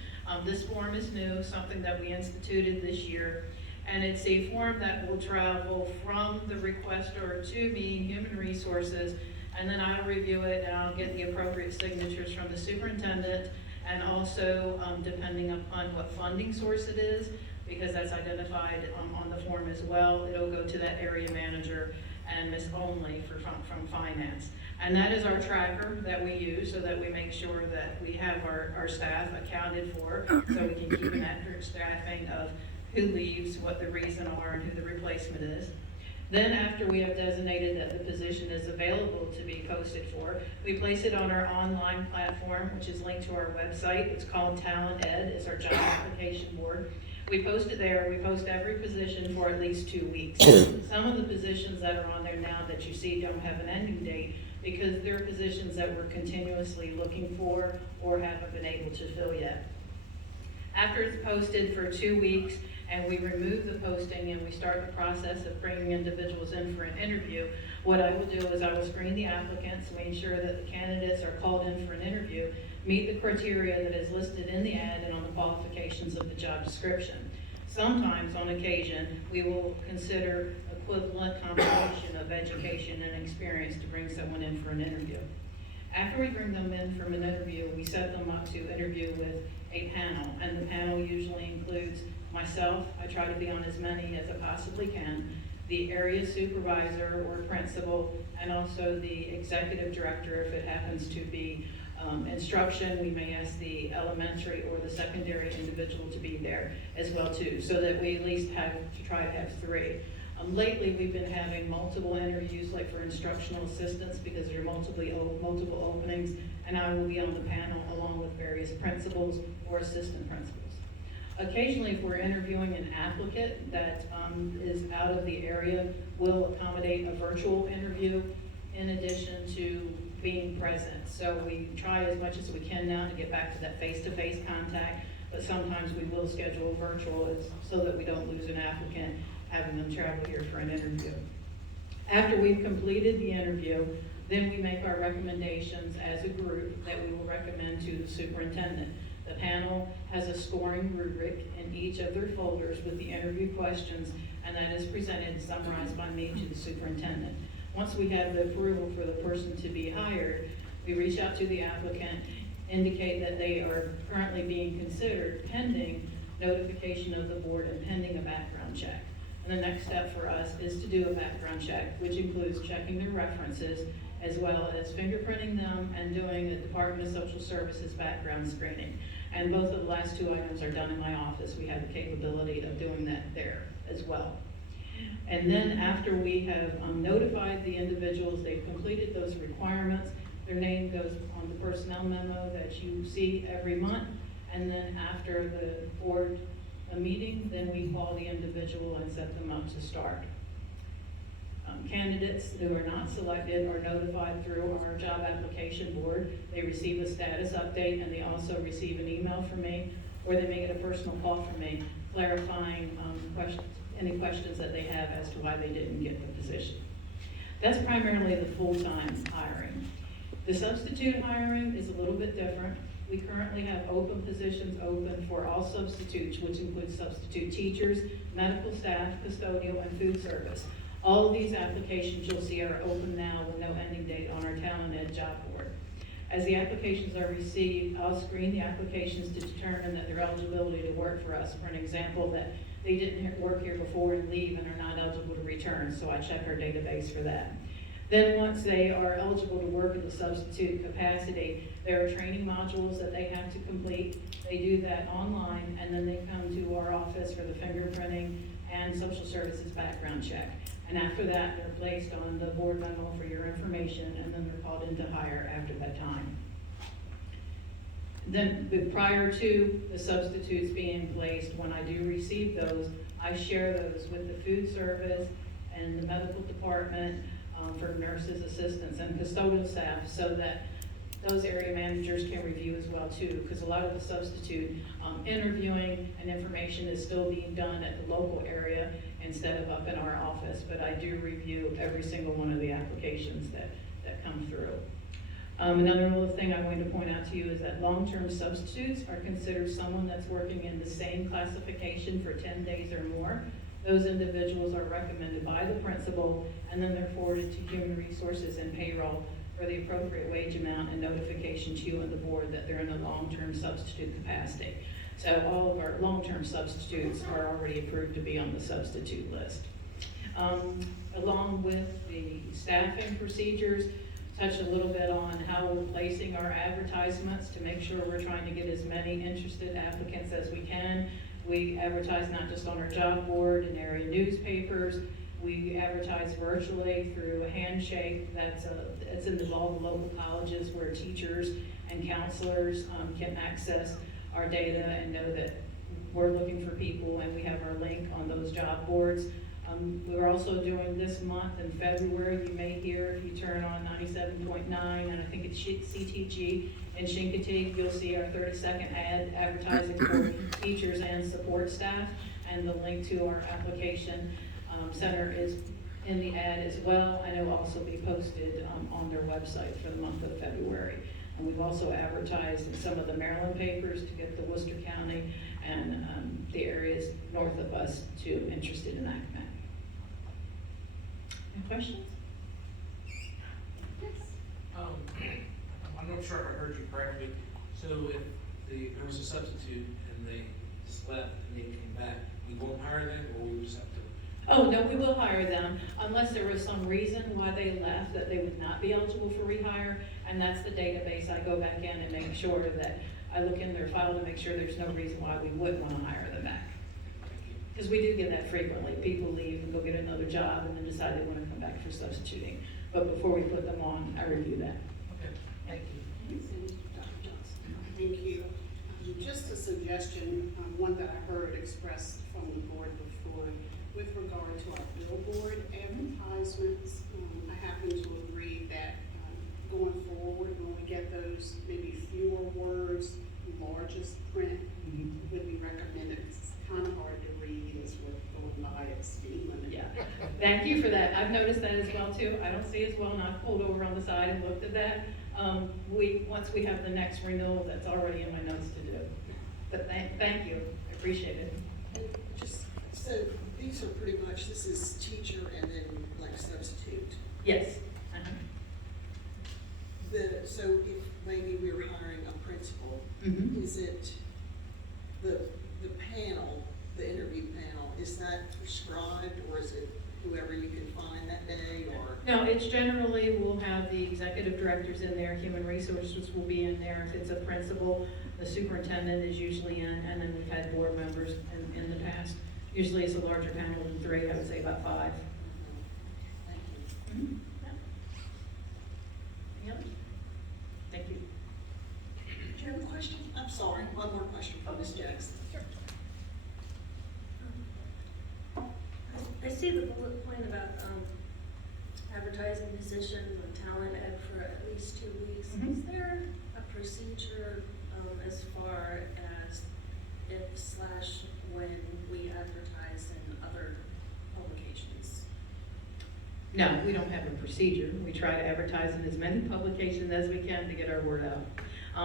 This form is new, something that we instituted this year, and it's a form that will travel from the requester to me, Human Resources, and then I'll review it and I'll get the appropriate signatures from the superintendent, and also depending upon what funding source it is, because that's identified on the form as well, it'll go to that area manager and Ms. Only from finance. And that is our tracker that we use so that we make sure that we have our staff accounted for, so we can keep an accurate staffing of who leaves, what the reason are, and who the replacement is. Then after we have designated that the position is available to be posted for, we place it on our online platform, which is linked to our website. It's called Talent Ed, it's our job application board. We post it there, we post every position for at least 2 weeks. Some of the positions that are on there now that you see don't have an ending date because they're positions that we're continuously looking for or haven't been able to fill yet. After it's posted for 2 weeks and we remove the posting and we start the process of bringing individuals in for an interview, what I will do is I will screen the applicants, we ensure that the candidates are called in for an interview, meet the criteria that is listed in the ad and on the qualifications of the job description. Sometimes, on occasion, we will consider equivalent combination of education and experience to bring someone in for an interview. After we bring them in from an interview, we set them up to interview with a panel, and the panel usually includes myself, I try to be on as many as I possibly can, the area supervisor or principal, and also the executive director if it happens to be instruction. We may ask the elementary or the secondary individual to be there as well too, so that we at least have to try to have 3. Lately, we've been having multiple interviews, like for instructional assistants, because there are multiple openings, and I will be on the panel along with various principals or assistant principals. Occasionally, if we're interviewing an applicant that is out of the area, we'll accommodate a virtual interview in addition to being present. So we try as much as we can now to get back to that face-to-face contact, but sometimes we will schedule virtual so that we don't lose an applicant having them travel here for an interview. After we've completed the interview, then we make our recommendations as a group that we will recommend to the superintendent. The panel has a scoring rubric in each of their folders with the interview questions, and that is presented and summarized by me to the superintendent. Once we have the approval for the person to be hired, we reach out to the applicant, indicate that they are currently being considered pending notification of the board and pending a background check. And the next step for us is to do a background check, which includes checking their references, as well as fingerprinting them and doing a Department of Social Services background screening. And both of the last 2 items are done in my office. We have the capability of doing that there as well. And then after we have notified the individuals, they've completed those requirements, their name goes on the personnel memo that you see every month. And then after the board meeting, then we call the individual and set them up to start. Candidates who are not selected are notified through our job application board. They receive a status update, and they also receive an email from me, or they may get a personal call from me clarifying any questions that they have as to why they didn't get the position. That's primarily the full-time hiring. The substitute hiring is a little bit different. We currently have open positions open for all substitutes, which includes substitute teachers, medical staff, custodial, and food service. All of these applications you'll see are open now with no ending date on our Talent Ed job board. As the applications are received, I'll screen the applications to determine that their eligibility to work for us. For an example, that they didn't work here before and leave and are not eligible to return, so I check our database for that. Then once they are eligible to work in the substitute capacity, there are training modules that they have to complete. They do that online, and then they come to our office for the fingerprinting and social services background check. And after that, they're placed on the board memo for your information, and then they're called into hire after that time. Then prior to the substitutes being placed, when I do receive those, I share those with the food service and the medical department for nurses, assistants, and custodial staff, so that those area managers can review as well too, because a lot of the substitute interviewing and information is still being done at the local area instead of up in our office, but I do review every single one of the applications that come through. Another little thing I wanted to point out to you is that long-term substitutes are considered someone that's working in the same classification for 10 days or more. Those individuals are recommended by the principal, and then they're forwarded to Human Resources and Payroll for the appropriate wage amount and notification to you and the board that they're in a long-term substitute capacity. So all of our long-term substitutes are already approved to be on the substitute list. Along with the staffing procedures, touch a little bit on how we're placing our advertisements to make sure we're trying to get as many interested applicants as we can. We advertise not just on our job board and area newspapers, We advertise virtually through a handshake. It's in all the local colleges where teachers and counselors can access our data and know that we're looking for people, and we have our link on those job boards. We're also doing this month in February, you may hear if you turn on 97.9, and I think it's CTG in Chincoteague, you'll see our 30-second ad advertising for teachers and support staff, and the link to our application center is in the ad as well, and it will also be posted on their website for the month of February. And we've also advertised in some of the Maryland papers to get the Worcester County and the areas north of us too interested in Accomack. Any questions? Yes. I'm not sure if I heard you correctly. So if there was a substitute and they just left and they came back, we won't hire them, or we just have to? Oh, no, we will hire them unless there was some reason why they left that they would not be eligible for rehire. And that's the database. I go back in and make sure that I look in their file to make sure there's no reason why we wouldn't want to hire them back. Because we do get that frequently. People leave and go get another job and then decide they want to come back for substituting. But before we put them on, I review that. Okay, thank you. Dr. Johnson. Thank you. Just a suggestion, one that I heard expressed from the board before, with regard to our billboard advertisements. I happen to agree that going forward, when we get those maybe fewer words, largest print would be recommended. It's kind of hard to read as we're going by at speed limit. Yeah, thank you for that. I've noticed that as well too. I don't see as well, and I've pulled over on the side and looked at that. Once we have the next renewal, that's already in my notes to do. But thank you, I appreciate it. And just, so these are pretty much, this is teacher and then like substitute. Yes. Uh-huh. So if maybe we were hiring a principal, Mhm. is it the panel, the interview panel, is that prescribed, or is it whoever you can find that day, or? No, it's generally, we'll have the executive directors in there, human resources will be in there. If it's a principal, the superintendent is usually in, and then we've had board members in the past. Usually it's a larger panel than 3, I would say about 5. Thank you. Mhm. Yeah. Any others? Thank you. Do you have a question? I'm sorry, one more question from Ms. Jackson. I see the bullet point about advertising positions and talent ed for at least 2 weeks. Mhm. Is there a procedure as far as if/when we advertise in other publications? No, we don't have a procedure. We try to advertise in as many publications as we can to get our word out.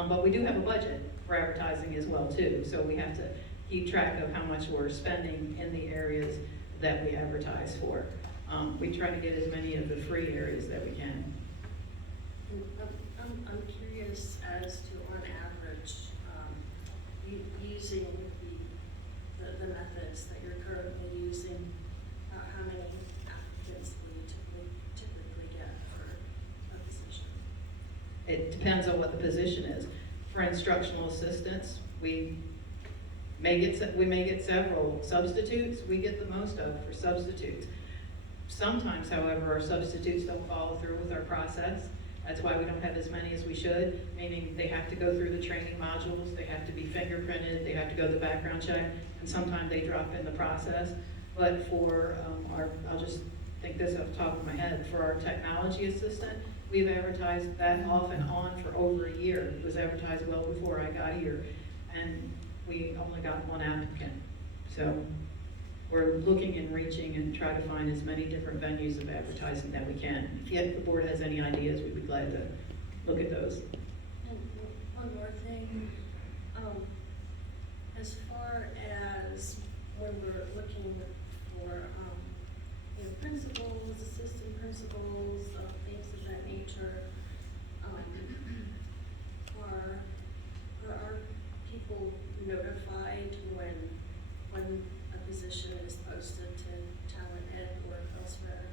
But we do have a budget for advertising as well too, so we have to keep track of how much we're spending in the areas that we advertise for. We try to get as many of the free areas that we can. And I'm curious as to, on average, using the methods that you're currently using, how many applicants will you typically get for a position? It depends on what the position is. For instructional assistants, we may get several substitutes. We get the most of for substitutes. Sometimes, however, our substitutes don't follow through with our process. That's why we don't have as many as we should, meaning they have to go through the training modules, they have to be fingerprinted, they have to go the background check, and sometimes they drop in the process. But for I'll just think this off the top of my head, for our technology assistant, we've advertised that off and on for over a year. It was advertised well before I got here, and we only got 1 applicant. So we're looking and reaching and try to find as many different venues of advertising that we can. If the board has any ideas, we'd be glad to look at those. And one more thing, as far as when we're looking for, principals, assistant principals, things of that nature, are people notified when a position is posted to talent ed or elsewhere?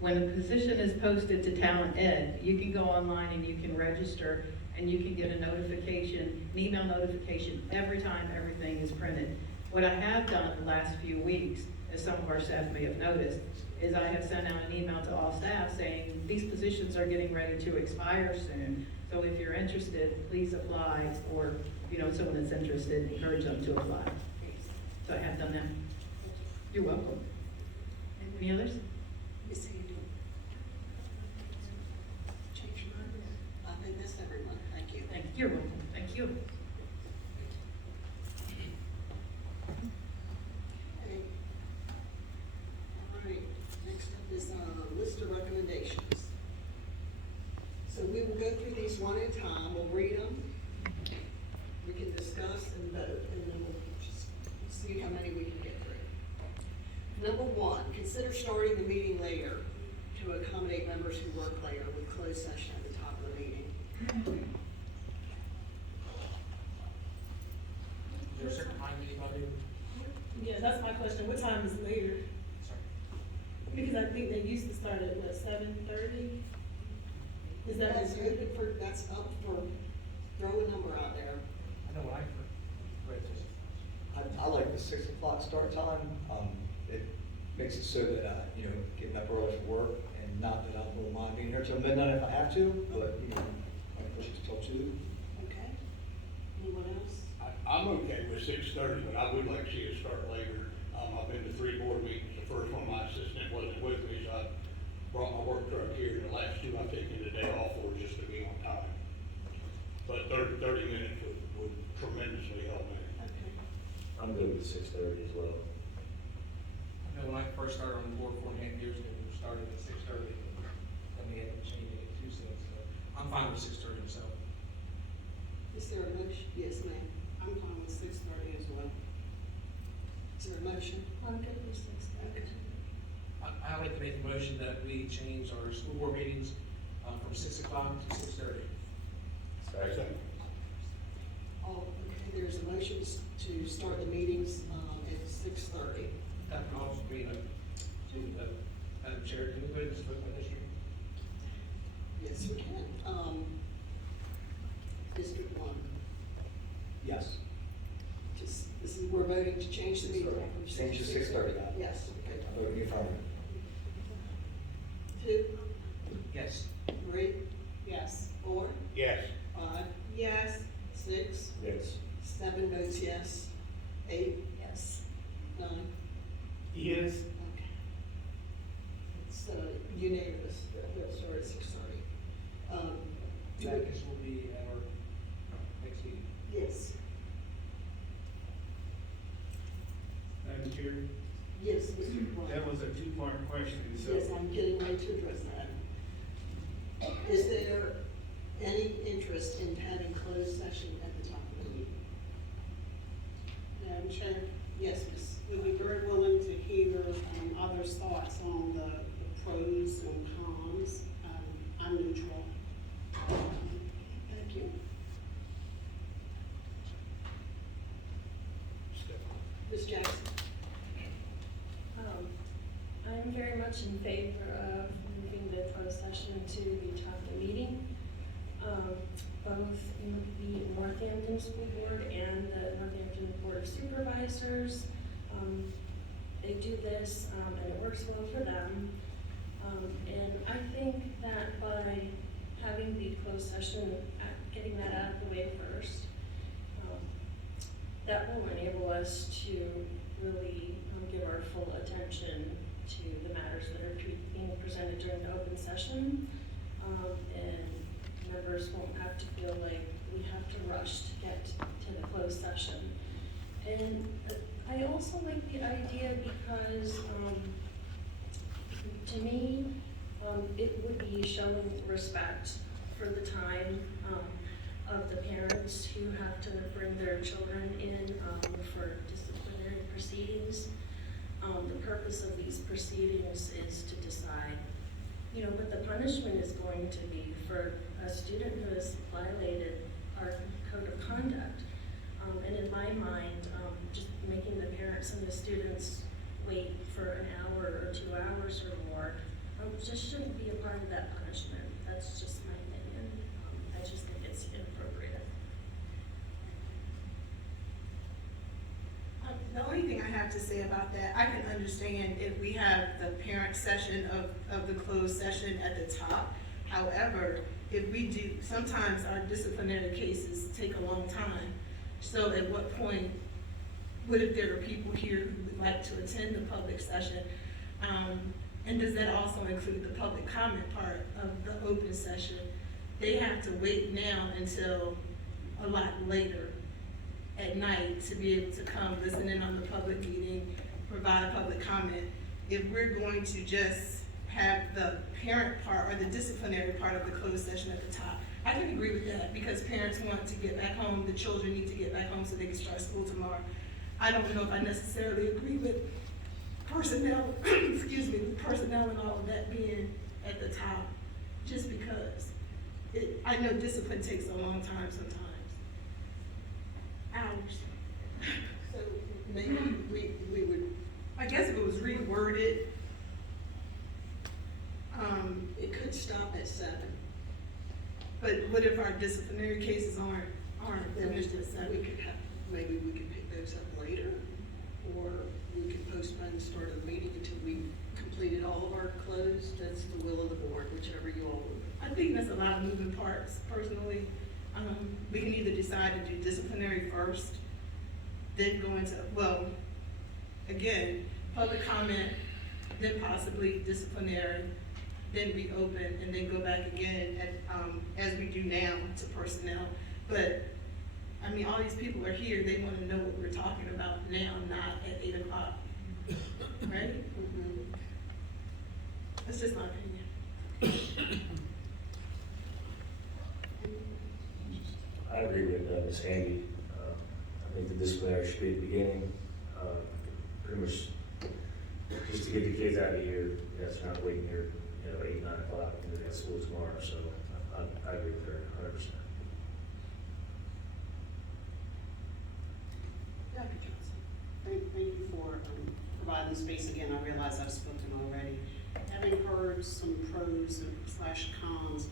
When a position is posted to Talent Ed, you can go online and you can register, and you can get a notification, an email notification every time everything is printed. What I have done the last few weeks, as some of our staff may have noticed, is I have sent out an email to all staff saying, these positions are getting ready to expire soon. So if you're interested, please apply, or, someone that's interested, encourage them to apply. So I have done that. You're welcome. Any others? Miss Handy? Change your mind? I think that's everyone. Thank you. You're welcome. Thank you. Okay. All right, next up is a list of recommendations. So we will go through these one at a time, we'll read them, we can discuss and vote, and then we'll just see how many we can get through. Number one, consider starting the meeting later to accommodate members who work later with closed session at the top of the meeting. Is there a certain time anybody? Yeah, that's my question. What time is later? Sorry. Because I think they used to start at, what, 7:30? Is that? That's open for, that's up for, throw a number out there. I know what I read this. I like the 6 o'clock start time. It makes it so that, getting up early for work, and not that I will mind being here till midnight if I have to, but, I push it till 2. Okay. Anyone else? I'm okay with 6:30, but I would like to see it start later. I've been to 3 board meetings. The first one, my assistant wasn't with me, so I brought my work truck here. The last 2 I've taken the day off for just to be on time. But 30 minutes would tremendously help me. Okay. I'm good with 6:30 as well. I know when I first started on the board 4.5 years ago, we started at 6:30, and we ended up changing it to 6, so I'm fine with 6:30 myself. Is there a motion? Yes, ma'am. I'm fine with 6:30 as well. Is there a motion? I'm good with 6:30. I'd like to make the motion that we change our school board meetings from 6 o'clock to 6:30. Second. Oh, okay, there's a motion to start the meetings, at 6:30. That can also be, Madam Chair, can we go to this vote by district? Yes, we can. District 1, Yes. we're voting to change the meeting. from Change to 6 6:30. Yes, okay. I vote in the affirmative. 2, Yes. 3, Yes. 4, Yes. 5, Yes. 6, Yes. 7 votes yes, 8, Yes. 9. Yes. Okay. It's unanimous, that start at 6:30. That this will be at our next meeting. Yes, Madam Chair, yes, Mr. Brown. that was a two-part question, so. Yes, I'm getting ready to address that. Is there any interest in having closed session at the top of the meeting? Madam Chair, Yes, Ms. we'd be very willing to hear others' thoughts on the pros and cons. I'm neutral. Thank you. Ms. Jackson? I'm very much in favor of moving the closed session to the top of the meeting. Both in the Northampton School Board and the Northampton Board of Supervisors, they do this, and it works well for them. And I think that by having the closed session, getting that out of the way first, that will enable us to really give our full attention to the matters that are being presented during the open session. And members won't have to feel like we have to rush to get to the closed session. And I also like the idea because, to me, it would be showing respect for the time of the parents who have to bring their children in for disciplinary proceedings. The purpose of these proceedings is to decide, what the punishment is going to be for a student who has violated our code of conduct. And in my mind, just making the parents and the students wait for an hour or 2 hours or more, just shouldn't be a part of that punishment. That's just my opinion. I just think it's inappropriate. The only thing I have to say about that, I can understand if we have the parent session of the closed session at the top. However, if we do, sometimes our disciplinary cases take a long time. So at what point, what if there are people here who would like to attend the public session? And does that also include the public comment part of the open session? They have to wait now until a lot later at night to be able to come listen in on the public meeting, provide public comment. If we're going to just have the parent part or the disciplinary part of the closed session at the top, I can agree with that because parents want to get back home, the children need to get back home so they can start school tomorrow. I don't know if I necessarily agree with personnel, excuse me, with personnel and all of that being at the top, just because I know discipline takes a long time sometimes. Hours. So maybe we would, I guess if it was reworded, it could stop at 7. but what if our disciplinary cases aren't finished at We 7? could have, maybe we could pick those up later, or we could postpone the start of the meeting until we completed all of our closed. That's the will of the board, whichever you all would. I think that's a lot of moving parts, personally. We can either decide to do disciplinary first, then go into, well, again, public comment, then possibly disciplinary, then reopen, and then go back again at, as we do now to personnel. But, I mean, all these people are here, they wanna know what we're talking about now, not at 8 o'clock, right? That's just my opinion. I agree with Ms. Handy. I think the disciplinary should be at the beginning, pretty much just to get the kids out of here, that's not waiting here, 8, 9 o'clock, and they're at school tomorrow, so I agree with her 100%. Dr. Johnson. Thank you for providing space again. I realize I've spoken already. Having heard some pros and slash cons,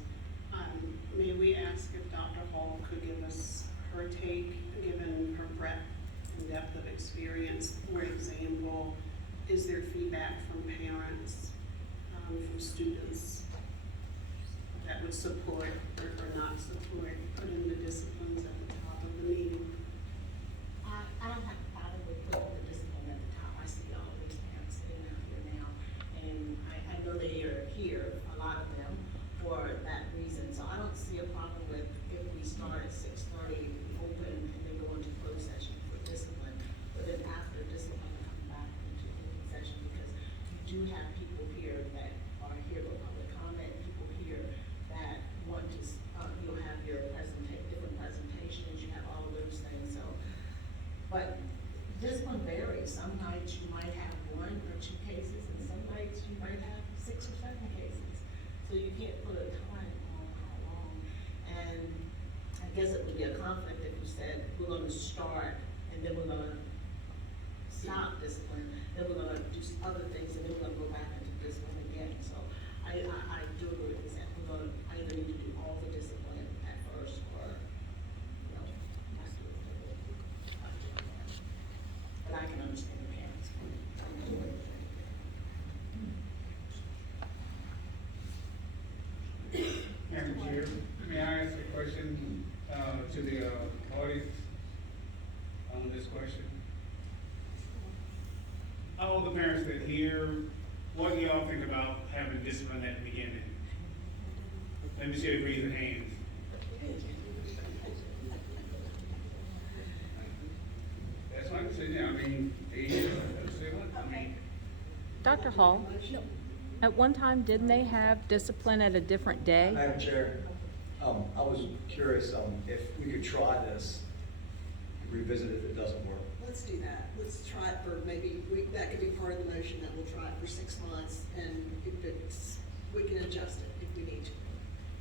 may we ask if Dr. Hall could give us her take, given her breadth and depth of experience? For example, is there feedback from parents, from students that would support or not support putting the disciplines at the top of the meeting? I don't have a problem with putting the discipline at the top. I see all those parents sitting out here now, and I know they are here, a lot of them, for that reason. So I don't see a problem with if we start at 6:30, open, and then go into closed session for discipline. But then after discipline, come back into open session, because you do have people here that are here for public comment, people here that want to, you'll have your different presentations, you have all of those things, so. But discipline varies. Some nights you might have 1 or 2 cases, and some nights you might have 6 or 7 cases. So you can't put a time on how long. And I guess it would be a conflict if you said, we're gonna start, and then we're gonna stop discipline, then we're gonna do some other things, and then we're gonna go back into discipline again. So I do agree with that. We're gonna either need to do all the discipline at first, or, not do it. But I can understand the parents. Madam Chair, may I ask a question, to the, audience on this question? All the parents that hear, what do y'all think about having discipline at the beginning? Let me see if raise your hands. That's what I'm saying, I mean, Dr. Hall, at one time, didn't they have discipline at a different day? Madam Chair, I was curious, if we could try this, revisit it if it doesn't work. Let's do that. Let's try it for maybe, that could be part of the motion, that we'll try it for 6 months, and if it's, we can adjust it if we need to.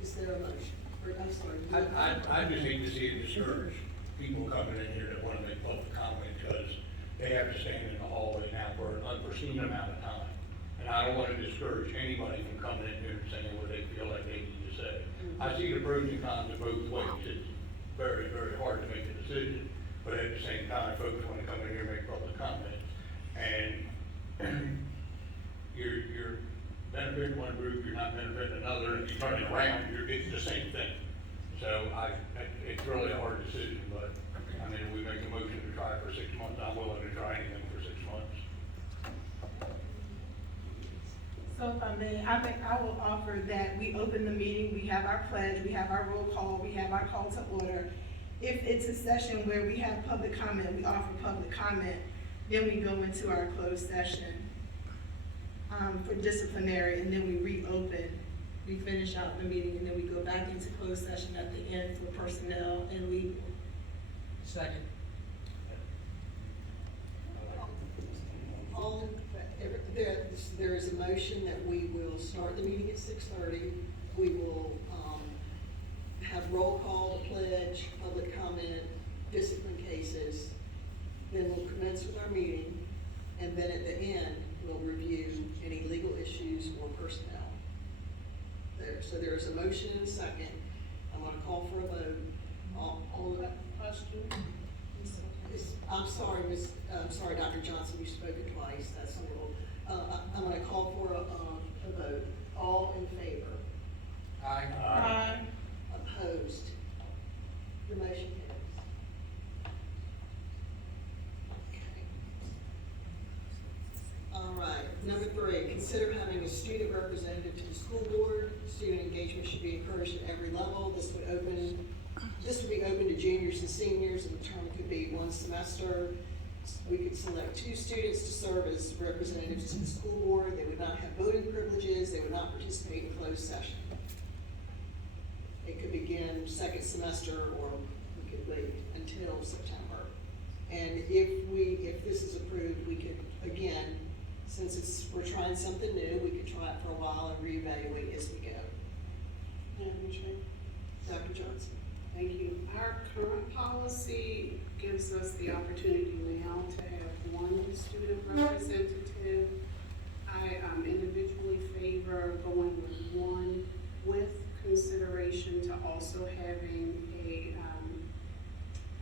Is there a motion? Or, I'm sorry. I just hate to see it discourage people coming in here that wanna make public comment, because they have to stand in the hallway now for an unforeseen amount of time. And I don't wanna discourage anybody from coming in here and saying what they feel like they need to say. I see the pros and cons of both ways. It's very, very hard to make a decision. but at the same time, folks want to come in here and make public comments. And you're benefiting one group, you're not benefiting another, and if you turn it around, it's the same thing. So it's really a hard decision, but, I mean, if we make a motion to try it for 6 months, I'm willing to try anything for 6 months. So if I may, I think I will offer that we open the meeting, we have our pledge, we have our roll call, we have our call to order. If it's a session where we have public comment, we offer public comment, then we go into our closed session for disciplinary, and then we reopen. We finish out the meeting, and then we go back into closed session at the end for personnel and legal. Second. There is a motion that we will start the meeting at 6:30. We will, have roll call, pledge, public comment, discipline cases. Then we'll commence with our meeting, and then at the end, we'll review any legal issues or personnel. So there's a motion and a second. I'm gonna call for a vote. All Question? I'm sorry, Dr. Johnson, you've spoken twice, that's a little, I'm gonna call for a vote. All in favor? Aye. Opposed? The motion carries. Okay. All right, number 3, consider having a student representative to the school board. Student engagement should be encouraged at every level. This would be open to juniors and seniors, and the term could be 1 semester. We could select 2 students to serve as representatives to the school board. They would not have voting privileges. They would not participate in closed session. It could begin 2nd semester, or we could wait until September. And if this is approved, we could, again, since we're trying something new, we could try it for a while and reevaluate as we go. Madam Chair? Dr. Johnson? Thank you. Our current policy gives us the opportunity now to have 1 student representative. I individually favor going with 1 with consideration to also having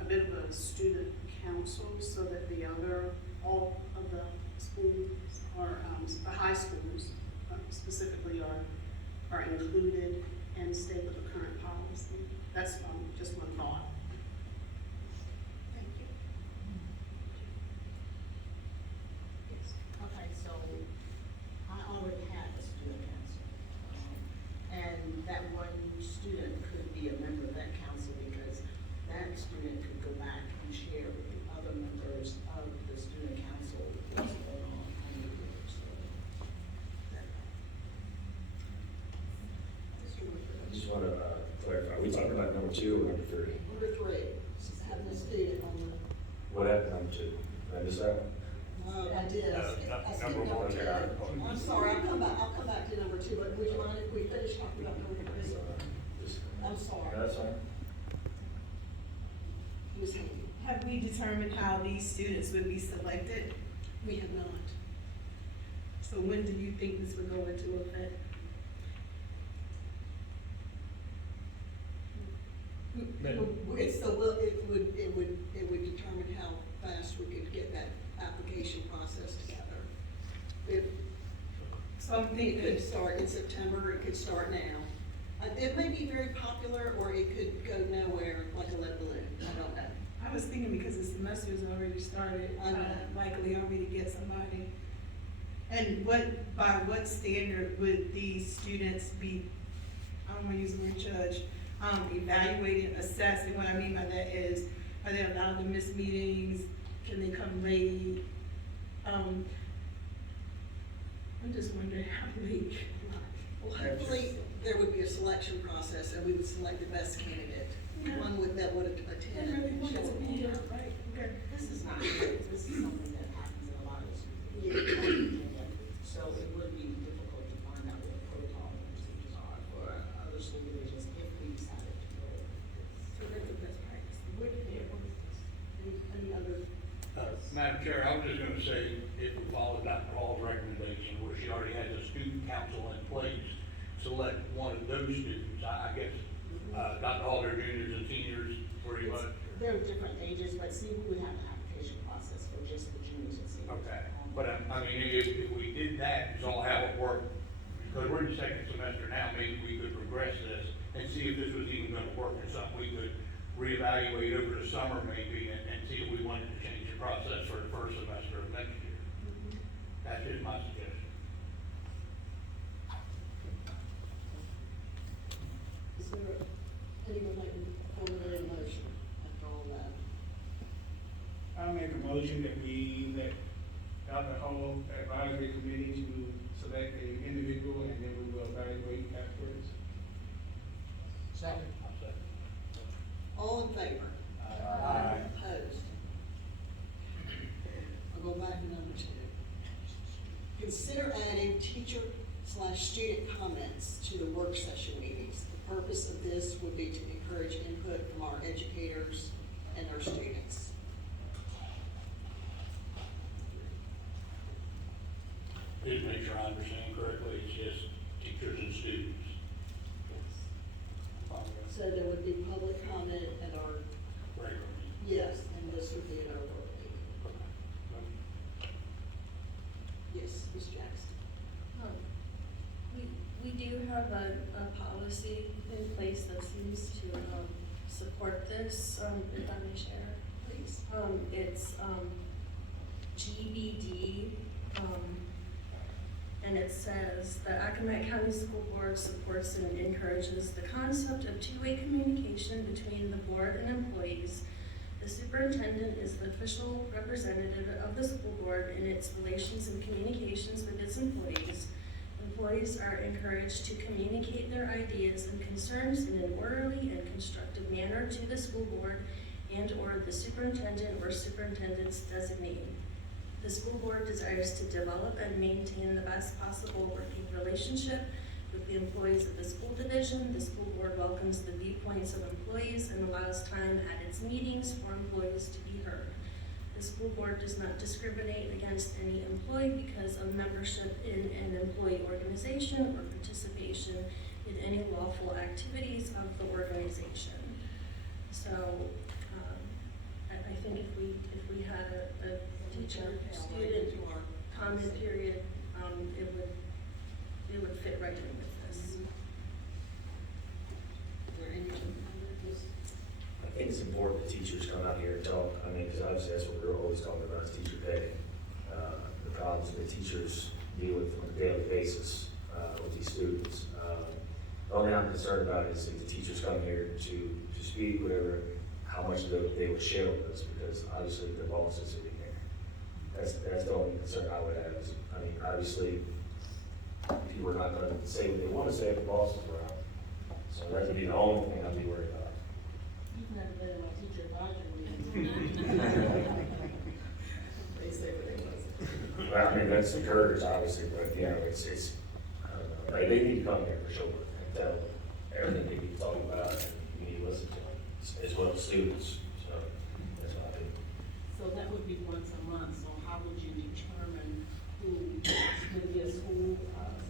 a bit of a student council so that all of the schools the high schools specifically are included and stay with the current policy. That's just one thought. Thank you. Yes, okay, so I already had a student council. And that 1 student could be a member of that council because that student could go back and share with the other members of the student council what's going on in the group, so. I just want to clarify, are we talking about number 2 or number 3? Number 3, having a student on the. What happened number 2? Did I miss that? No, I did. I skipped Number number 1 2. there. I'm sorry, I'll come back to number 2, but would you mind if we finish talking about number 3? I'm sorry. That's fine. Ms. Haney? Have we determined how these students would be selected? We have not. So when do you think this would go into effect? It would determine how fast we could get that application process together. So I'm It thinking, could start in September, it could start now. It may be very popular, or it could go nowhere like a lead balloon, I don't know. I was thinking because the semester's already started, I know. likely already get somebody. And by what standard would these students be, I don't wanna use the word judge, evaluated, assessed, and what I mean by that is, are they allowed to miss meetings? Can they come late? I'm just wondering how late. Well, hopefully, there would be a selection process, and we would select the best candidate, one that would attend. I really want it to be here, right? Okay. This is not, this is something that happens in a lot of schools. So it would be difficult to find out what the protocol and procedures are for other school divisions if we decided to go with this. So that's the best practice. Any other? Madam Chair, I was just gonna say, if we follow Dr. Hall's recommendation, where she already has a student council in place, select 1 of those students, I guess, Dr. Hall, they're juniors and seniors, pretty much. there are different ages, but see, we would have an application process for just the juniors and seniors. Okay, but I mean, if we did that, it's all how it worked, because we're in the second semester now, maybe we could progress this and see if this was even gonna work, or something we could reevaluate over the summer maybe, and see if we wanted to change the process for the first semester of next year. That's just my suggestion. Is there anyone that can formulate a motion after all that? I make a motion that we let Dr. Hall advisory committee to select an individual, and then we will evaluate afterwards. Second. All in favor? Aye. Opposed? I'll go back to number 2. Consider adding teacher/student comments to the work session meetings. The purpose of this would be to encourage input from our educators and our students. Just make sure I understand correctly, it's just teachers and students. So there would be public comment at our, Regular. yes, and this would be at our work meeting. Yes, Ms. Jackson. We do have a policy in place that seems to, support this, if I may share, please. It's, GBD, and it says that Accomack County School Board supports and encourages the concept of two-way communication between the board and employees. The superintendent is the official representative of the school board in its relations and communications with its employees. Employees are encouraged to communicate their ideas and concerns in an orderly and constructive manner to the school board and/or the superintendent or superintendent's designee. The school board desires to develop and maintain the best possible working relationship with the employees of the school division. The school board welcomes the viewpoints of employees and allows time at its meetings for employees to be heard. The school board does not discriminate against any employee because of membership in an employee organization or participation in any lawful activities of the organization. So, I think if we had a teacher-student comment period, it would fit right in with this. Is there any? I think it's important that teachers come out here and talk. I mean, because obviously that's what we're always talking about is teacher pay. The problems that teachers deal with on a daily basis with these students. The only I'm concerned about is if the teachers come here to speak, whatever, how much they would share with us, because obviously the boss is sitting here. That's the only concern I would have is, I mean, obviously, people are not gonna say what they wanna say if the boss is around. So that would be the only thing I'd be worried about. You've never been in my teacher advisory meeting. They say what they want to say. Well, I mean, that's encouraged, obviously, but, you know, it's, I don't know, they need to come here for sure and tell them everything they need to talk about, and you need to listen to them, as well as students, so that's what I think. So that would be once a month, so how would you determine who would be a school,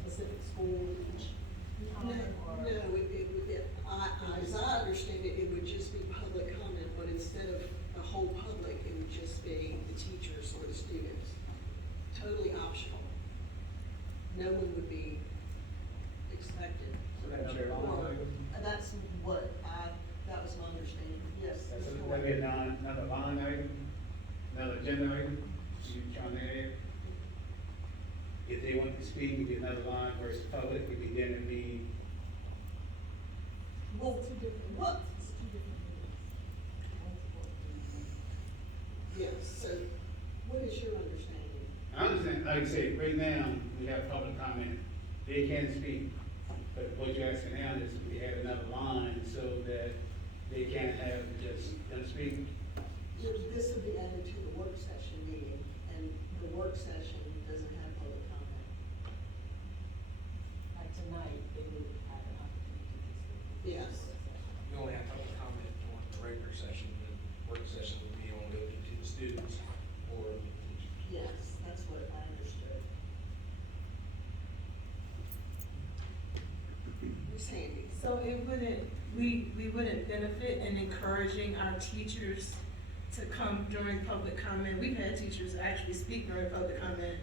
specific school each No, time, or? as I understand it, it would just be public comment, but instead of the whole public, it would just be the teachers or the students. Totally optional. No one would be expected. So that's your Or- That's what that was my understanding, yes. That's Mr. that'd be another line item, another agenda item, you trying to add. If they want to speak, it'd be another line versus public, it'd be then it'd be, Well, two different, what? It's two different meetings. Yes, so what is your understanding? I understand, like I said, right now, we have public comment, they can speak. But what you're asking now is we add another line so that they can't have just them speak. This would be added to the work session meeting, and the work session doesn't have public comment. Like tonight, they would have an opportunity to speak. Yes. We only have public comment on the regular session, the work session would be only open to the students or the teachers. Yes, that's what I understood. Ms. Handy? So it wouldn't we wouldn't benefit in encouraging our teachers to come during public comment. We've had teachers actually speak during public comment.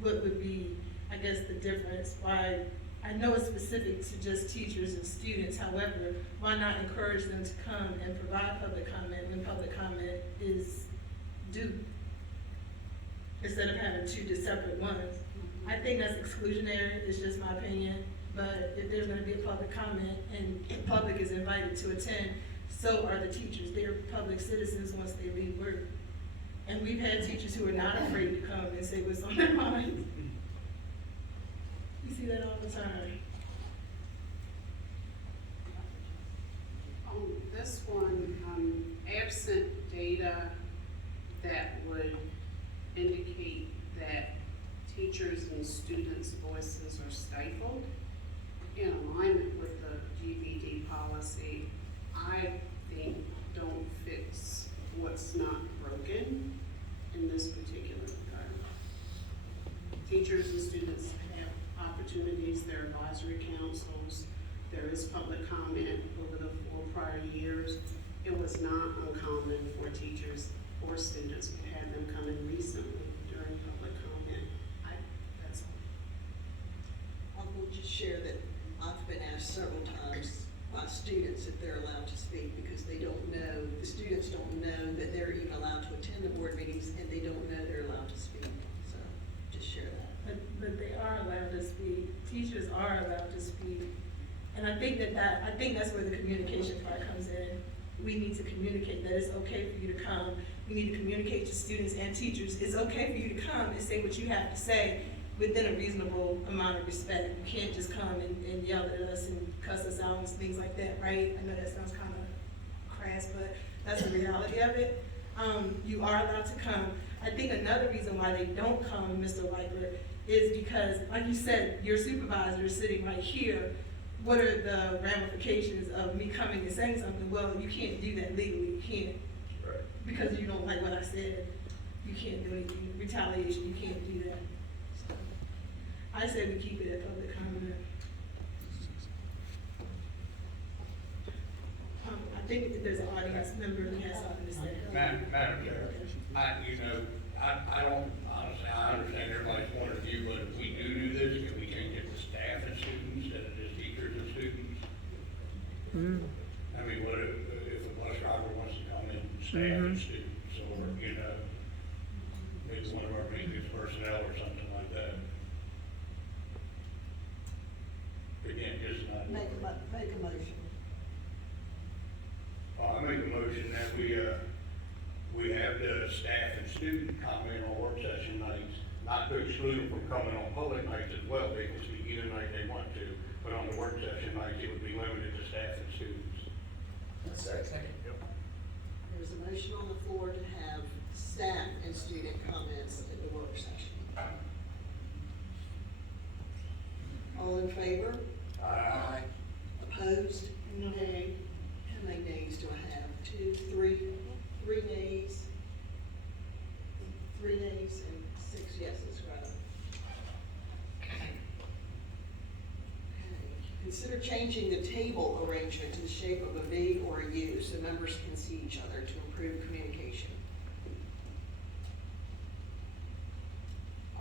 What would be, I guess, the difference? Why, I know it's specific to just teachers and students, however, why not encourage them to come and provide public comment when public comment is due? Instead of having two separate ones. I think that's exclusionary, it's just my opinion, but if there's gonna be a public comment and the public is invited to attend, so are the teachers. They're public citizens once they read word. And we've had teachers who are not afraid to come and say what's on their mind. We see that all the time. On this one, absent data that would indicate that teachers and students' voices are stifled in alignment with the GBD policy, I think don't fix what's not broken in this particular regard. Teachers and students have opportunities, there are advisory councils, there is public comment over the 4 prior years. It was not uncommon for teachers or students, we had them come in recently during public comment. That's all. I will just share that I've been asked several times by students if they're allowed to speak because they don't know, the students don't know that they're even allowed to attend the board meetings and they don't know they're allowed to speak. So just share that. But they are allowed to speak, teachers are allowed to speak. And I think I think that's where the communication part comes in. We need to communicate that it's okay for you to come. We need to communicate to students and teachers, it's okay for you to come and say what you have to say within a reasonable amount of respect. You can't just come and yell at us and cuss us out and things like that, right? I know that sounds kind of crass, but that's the reality of it. You are allowed to come. I think another reason why they don't come, Mr. Liker, is because, like you said, your supervisor is sitting right here. What are the ramifications of me coming and saying something? Well, you can't do that legally, you can't. Right. Because you don't like what I said, you can't do anything, retaliation, you can't do that. So, I say we keep it at public comment. I think that there's an audience member who has something to say. Madam Chair, I don't, honestly, I understand everybody's point of view, but if we do this, can we change it to staff and students instead of just teachers and students? I mean, what if a bus driver wants to come in, staff and students, or, maybe one of our maintenance personnel or something like that? Again, just not. Make a motion. I make a motion that we have the staff and student comment on work session nights, not to exclude them from coming on public nights as well, they can speak either night they want to, but on the work session nights, it would be limited to staff and students. Second. There's a motion on the floor to have staff and student comments at the work session. All in favor? Aye. Opposed? Nay. How many nays do I have? 2, 3, 3 nays. 3 nays and 6 yeses, rather. Okay. Consider changing the table arrangement to the shape of a V or a U so members can see each other to improve communication.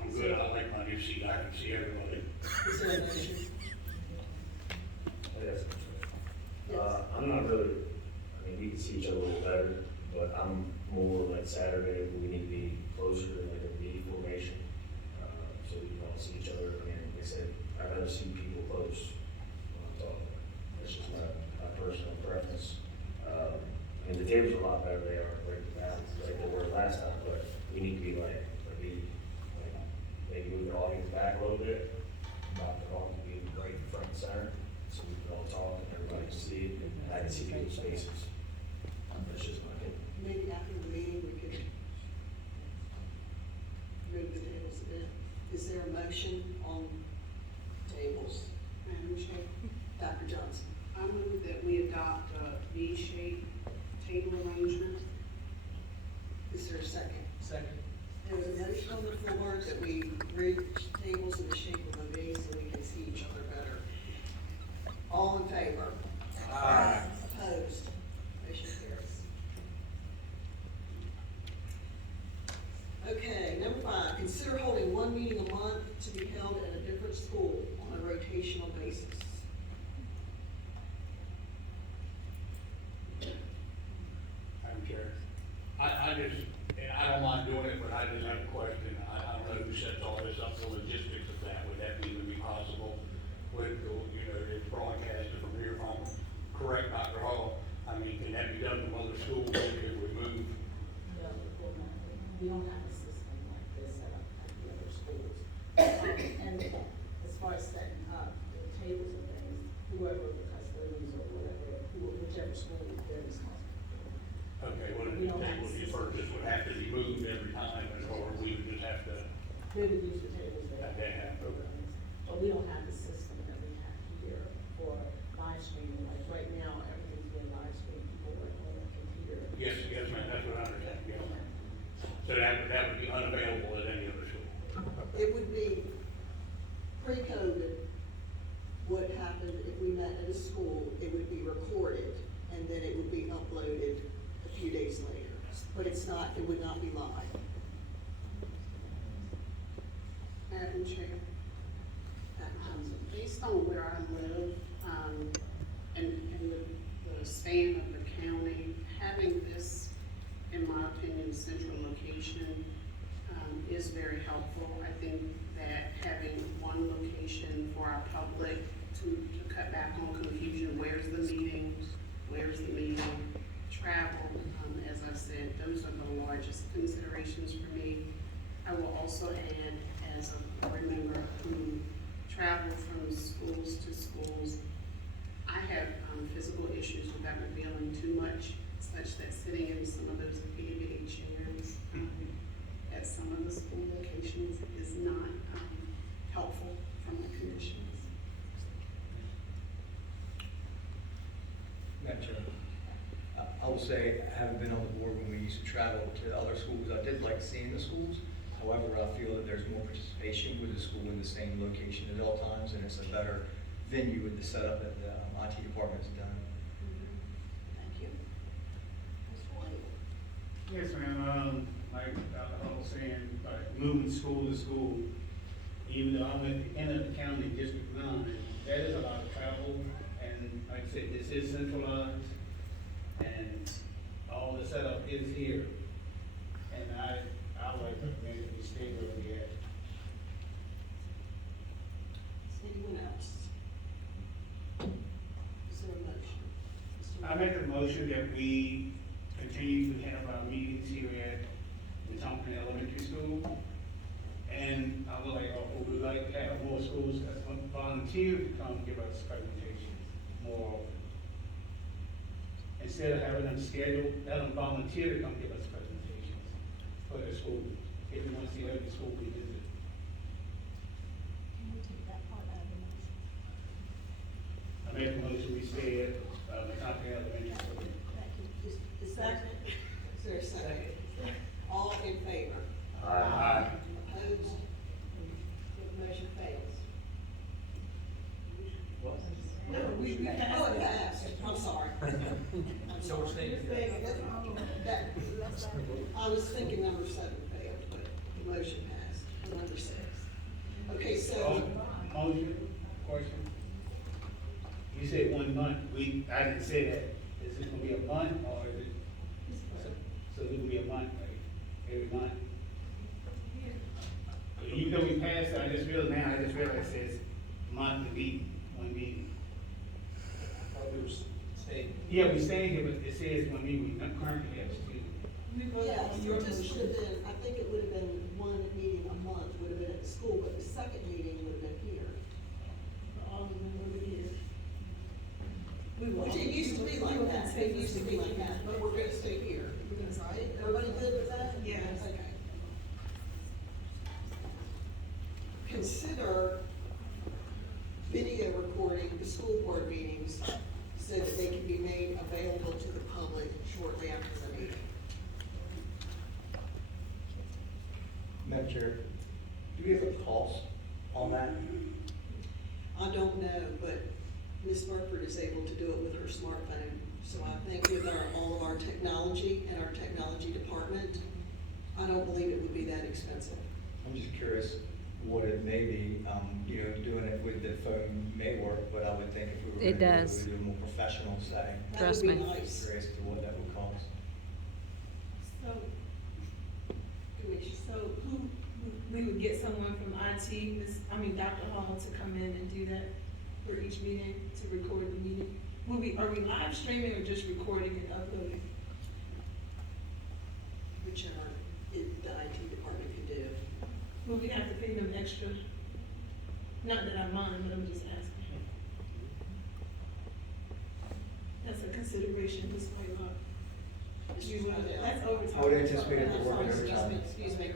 I'm good, I like my new seat, I can see everybody. Is there a motion? Yes. I'm not really, we can see each other a little better, but I'm more like Saturday, we need to be closer to like a V formation, so we can all see each other. Like I said, I'd rather see people close when I'm talking. That's just my personal preference. The tables are a lot better they are right now, like they were last time, but we need to be like maybe move the audience back a little bit, not the audience being right in front and center, so we can all talk and everybody can see it, and I can see people's faces. That's just my opinion. Maybe after the meeting, we could move the tables a bit. Is there a motion on tables? Madam Chair, Dr. Johnson? I move that we adopt a V-shaped table arrangement. Is there a second? Second. There's a motion on the floor that we arrange tables in the shape of a V so we can see each other better. All in favor? one meeting a month to be held at a different school on a rotational basis. Madam Chair, I just, and I don't mind doing it, but I just have a question. I don't know who sets all this up, the logistics of that. Would that even be possible? Would, you know, it's broadcasted from here from, correct, Dr. Hall? I mean, can that be done from other schools if we move? We don't have a system like this set up at the other schools. And as far as setting up the tables and things, whoever the custodians or whatever, whichever school they're responsible. Okay, well, We the don't have tables a you system. purchase would have to be moved every time, or we would just have to, They would use the tables there. Okay, yeah. But we don't have the system that we have here for live streaming. Like right now, everything's being live streamed. People are on the computer. yes, ma'am, that's what I understand, yes. So that would be unavailable at any other school? It would be pre-COVID, what happened if we met at a school, it would be recorded, and then it would be uploaded a few days later. But it's not, it would not be live. Madam Chair, based on where I live, and the span of the county, having this, in my opinion, central location, is very helpful. I think that having one location for our public to cut back on confusion, where's the meeting, travel, as I've said, those are the largest considerations for me. I will also add, as a board member who travel from schools to schools, I have physical issues without revealing too much, such that sitting in some of those big chairs at some of the school locations is not helpful for my conditions. Madam Chair, I will say, I haven't been on the board when we used to travel to other schools. I did like seeing the schools. However, I feel that there's more participation with the school in the same location at all times, and it's a better venue with the setup that the IT department has done. Thank you. Mr. White? Yes, ma'am, like Dr. Hall was saying, like moving school to school, even though I'm at the end of the county, District 9, that is a lot of travel, and like I said, this is centralized, and all the setup is here. And I would like to recommend that we stay where we at. Anyone else? Is there a motion? Mr. I make a motion that we continue to have our meetings here at the Tompkins Elementary School. And I would like, we would like to have more schools that volunteer to come give us presentations more often. Instead of having them scheduled, let them volunteer to come give us presentations for their school, if we want to see every school we visit. Can we take that part out of the motion? I make a motion we stay at the Tompkins Elementary School. Thank you. Is there a second? All in favor? Aye. Opposed? The motion fails. No, we passed. Oh, it passed, I'm sorry. I'm So we're sorry. staying. That- I was thinking number 7 failed, but the motion passed, number 6. Okay, so, Motion, question. You said 1 month, I didn't say that. Is it gonna be a month, or is it, so it will be a month, right, every month? Even though we passed it, I just realized it says monthly meeting, 1 meeting. I thought we were staying. Yeah, we staying here, but it says 1 meeting, we not currently have 2. yeah, it just should have been, I think it would have been 1 meeting a month, would have been at the school, but the second meeting would have been here. Which it used to be like that, it used to be like that, but we're gonna stay here. Right? Everybody good with that? Yes. Okay. Consider video recording the school board meetings so that they can be made available to the public shortly after the meeting. Madam Chair, do we have a cost on that? I don't know, but Ms. Burford is able to do it with her smartphone. So I think with all of our technology and our technology department, I don't believe it would be that expensive. I'm just curious, what it may be. Doing it with the phone may work, but I would think if we were It gonna do it, does. we would do a more professional setting. Trust That would me. be nice. As to what that would cost. So, so we would get someone from IT, Dr. Hall, to come in and do that for each meeting, to record the meeting? Are we live streaming or just recording and uploading? Whichever the IT department can do. Will we have to pay them extra? Not that I mind, but I'm just asking. That's a consideration, this might not. That's overtime. I would anticipate if we're working overtime. Excuse me.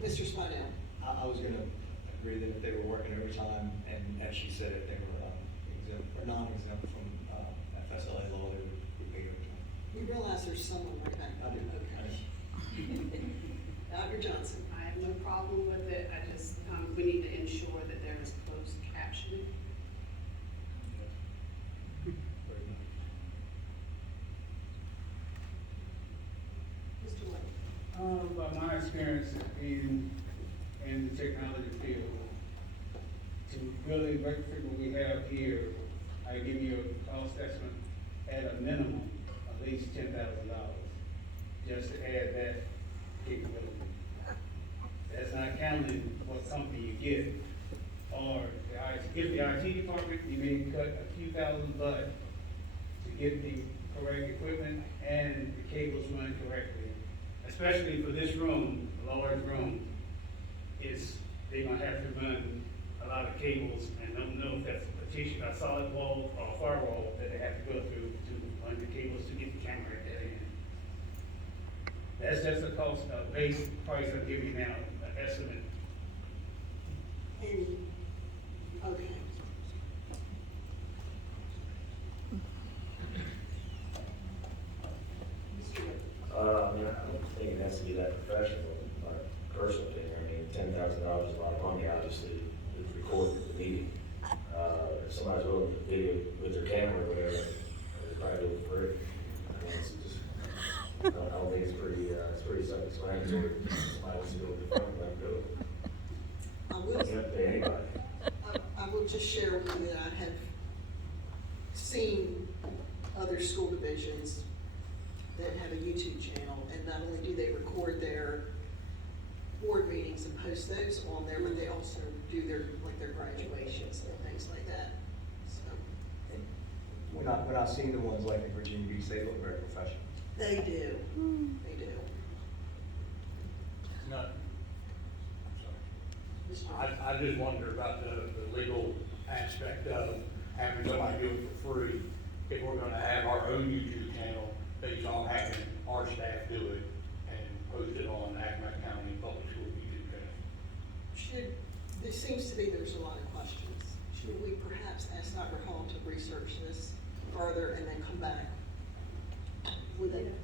Mr. Spinell. I was gonna agree that if they were working overtime, and as she said, if they were exempt, or non-exempt from FSLA law, they would be paid overtime. You realize there's someone right back there? I do. Okay. Dr. Johnson. I have no problem with it, I just, we need to ensure that there is closed captioning. Mr. White. By my experience in the technology field, to really rectify what we have here, I give you a cost estimate at a minimum, at least $10,000, just to add that capability. That's not counting what company you get, or if the IT department, you may cut a few thousand bucks to get the correct equipment and the cables run correctly. Especially for this room, a large room, they're gonna have to run a lot of cables, and don't know if that's a partition, a solid wall, or a firewall that they have to go through to run the cables to get the camera at that end. That's just the cost, base price I'm giving you now, an estimate. And, okay. Mr. White. I don't think it has to be that professional, my personal opinion. $10,000 is a lot of money, obviously, to record the meeting. If somebody's willing to video with their camera or whatever, they probably do it for free. I don't think it's pretty self-explanatory. Somebody wants to go with the phone, let them do it. I You will, don't have to pay anybody. I will just share with you that I have seen other school divisions that have a YouTube channel, and not only do they record their board meetings and post those on there, but they also do their graduations and things like that, so. When I've seen the ones like in Virginia Beach, they look very professional. They do, they do. No, Mr. I just wonder about the legal aspect of having somebody do it for free. If we're gonna have our own YouTube channel based on having our staff do it and post it on Accomack County Public School YouTube channel. There seems to be there's a lot of questions. Should we perhaps ask Dr. Hall to research this further and then come back with it?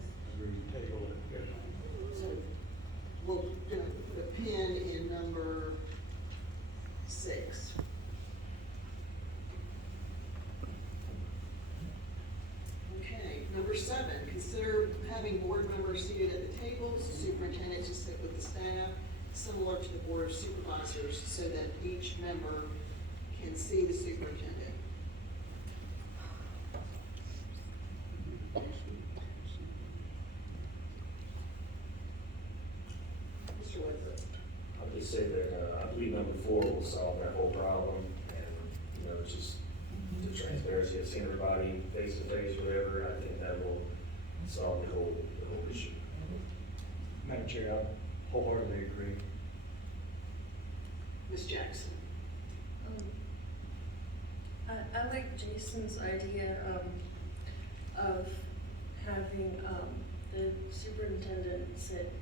Table it, yes. So we'll put a pin in number 6. Okay, number 7, consider having board members seated at the tables, superintendent to sit with the staff, similar to the board of supervisors, so that each member can see the superintendent. Mr. Woodford. I'll just say that, I believe number 4 will solve that whole problem, and, it's just the transparency of seeing everybody face to face, whatever, I think that will solve the whole issue. Madam Chair, I wholeheartedly agree. Ms. Jackson. I like Jason's idea of having the superintendent sit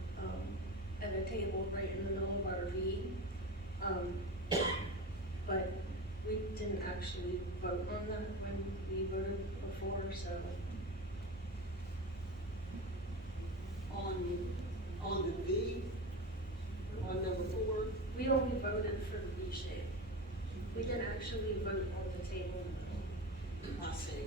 at a table right in the middle of our V. But we didn't actually vote on that when we voted before, so. On the V, on number 4. We only voted for the V shape. We didn't actually vote on the table. I see.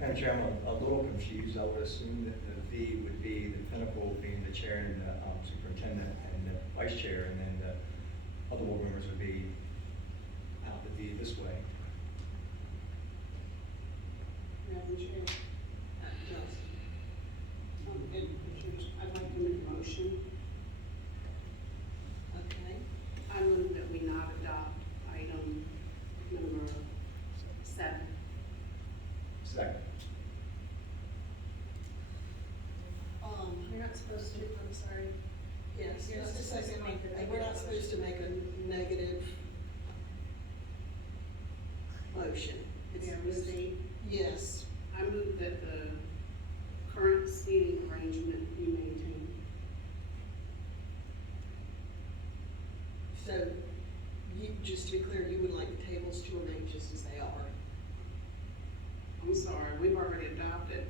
And Madam Chair, I'm a little confused. I would assume that the V would be the pinnacle being the chair and the superintendent and the vice chair, and then the other board members would be out the V this way. Madam Chair. Yes. I'd like to make a motion. Okay, I move that we not adopt item number 7. Second. you're not supposed to, I'm sorry. Yes, You're not just a supposed to second, make the we're not negative supposed to make a negative motion. It's Yeah, supposed- Steve, Yes, I move that the current seating arrangement be maintained. so you, just to be clear, you would like the tables to remain just as they are? I'm sorry, we've already adopted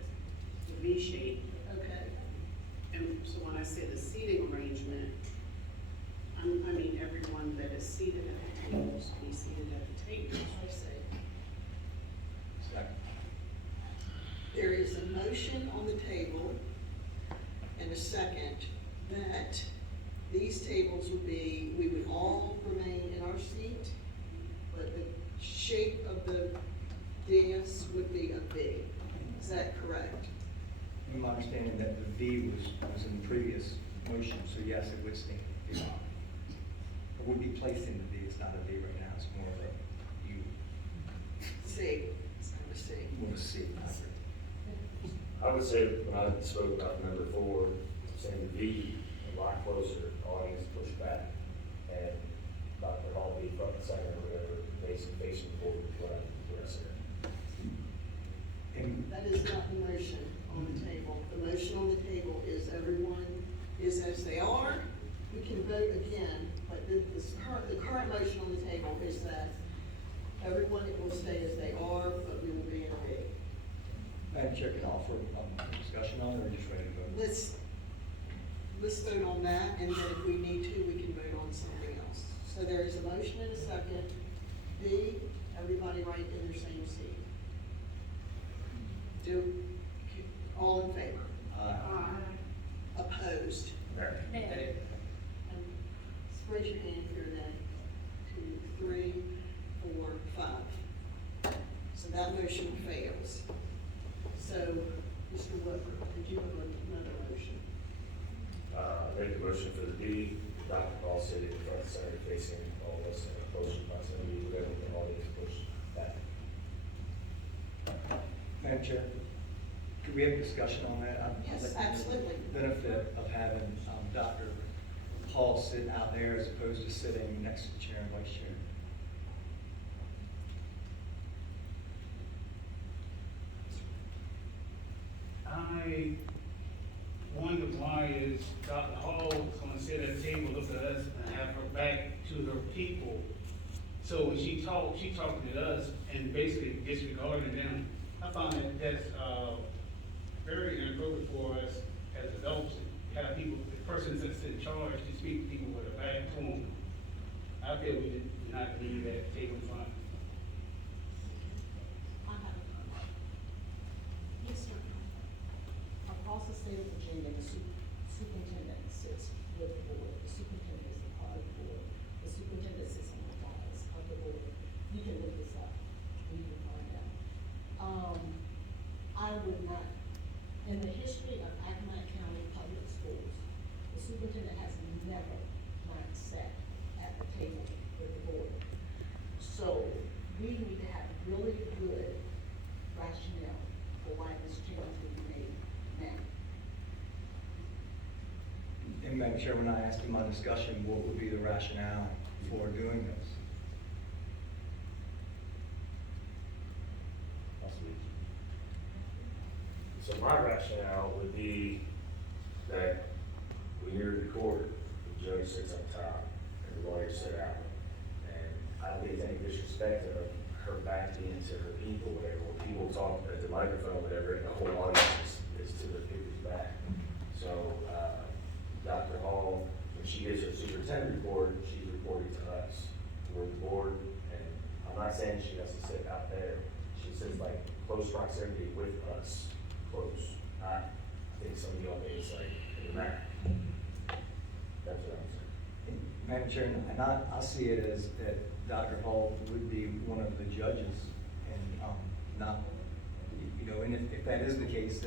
the V shape, Okay, and so when I say the seating arrangement, I mean everyone that is seated at the tables be seated at the tables. I see. Second. There is a motion on the table and a second that these tables would be, we would all remain in our seat, but the shape of the dais would be a V. Is that correct? In my understanding that the V was in the previous motion, so yes, it would stand. It would be placed in the V, it's not a V right now, it's more of a U, C, it's kind of a C. more of a C. I would say, when I spoke about number 4, saying the V, a lot closer, audience pushed back, and Dr. Hall be front and center, or whatever, facing forward, what I said. And That is not the motion on the table. The motion on the table is everyone is as they are. We can vote again, but the current motion on the table is that everyone will stay as they are, but we will be in a V. Madam Chair, can I offer a discussion on it, or just ready to vote? Let's vote on that, and then if we need to, we can vote on something else. So there is a motion and a second. V, everybody right in their same seat. All in favor? Opposed? Nay. Raise your hand if you're nay. 2, 3, 4, 5. So that motion fails. So, Mr. Whitmer, did you have another motion? Make the motion for the B, Dr. Hall sitting in front and center, facing all of us, and closer to proximity, whatever the audience push back. Madam Chair, could we have a discussion on that? I'd Yes, like to know absolutely. the benefit of having Dr. Hall sit out there as opposed to sitting next to the chair and vice chair. I wonder why is Dr. Hall gonna sit at a table, look at us, and have her back to her people. So when she talked to us and basically disregarding them. I find that that's, very inappropriate for us as adults, to have people, the person that's in charge to speak to people with a back to them. I feel we did not leave that table in front. Yes, sir. Across the state of Virginia, the superintendent sits with the board. The superintendent is a part of the board. The superintendent sits on the office of the board. You can look this up, and you can find out. I would not, in the history of Accomack County Public Schools, the superintendent has never not sat at the table with the board. So we need to have really good rationale for why this change would be made now. And Madam Chair, when I asked in my discussion, what would be the rationale for doing this? So my rationale would be that when you're in court, the judge sits up top and the lawyer sit out. And I don't think it's any disrespect of her back being to her people, whatever, when people talk at the microphone, whatever, and the whole audience is to the people's back. So, Dr. Hall, when she gives her superintendent report, she's reporting to us. We're the board, and I'm not saying she has to sit out there. She sits like close proximity with us, close, not, I think some of y'all may say, in the back. That's what I'm saying. Madam Chair, and I see it as that Dr. Hall would be one of the judges and, not, you know, and if that is the case,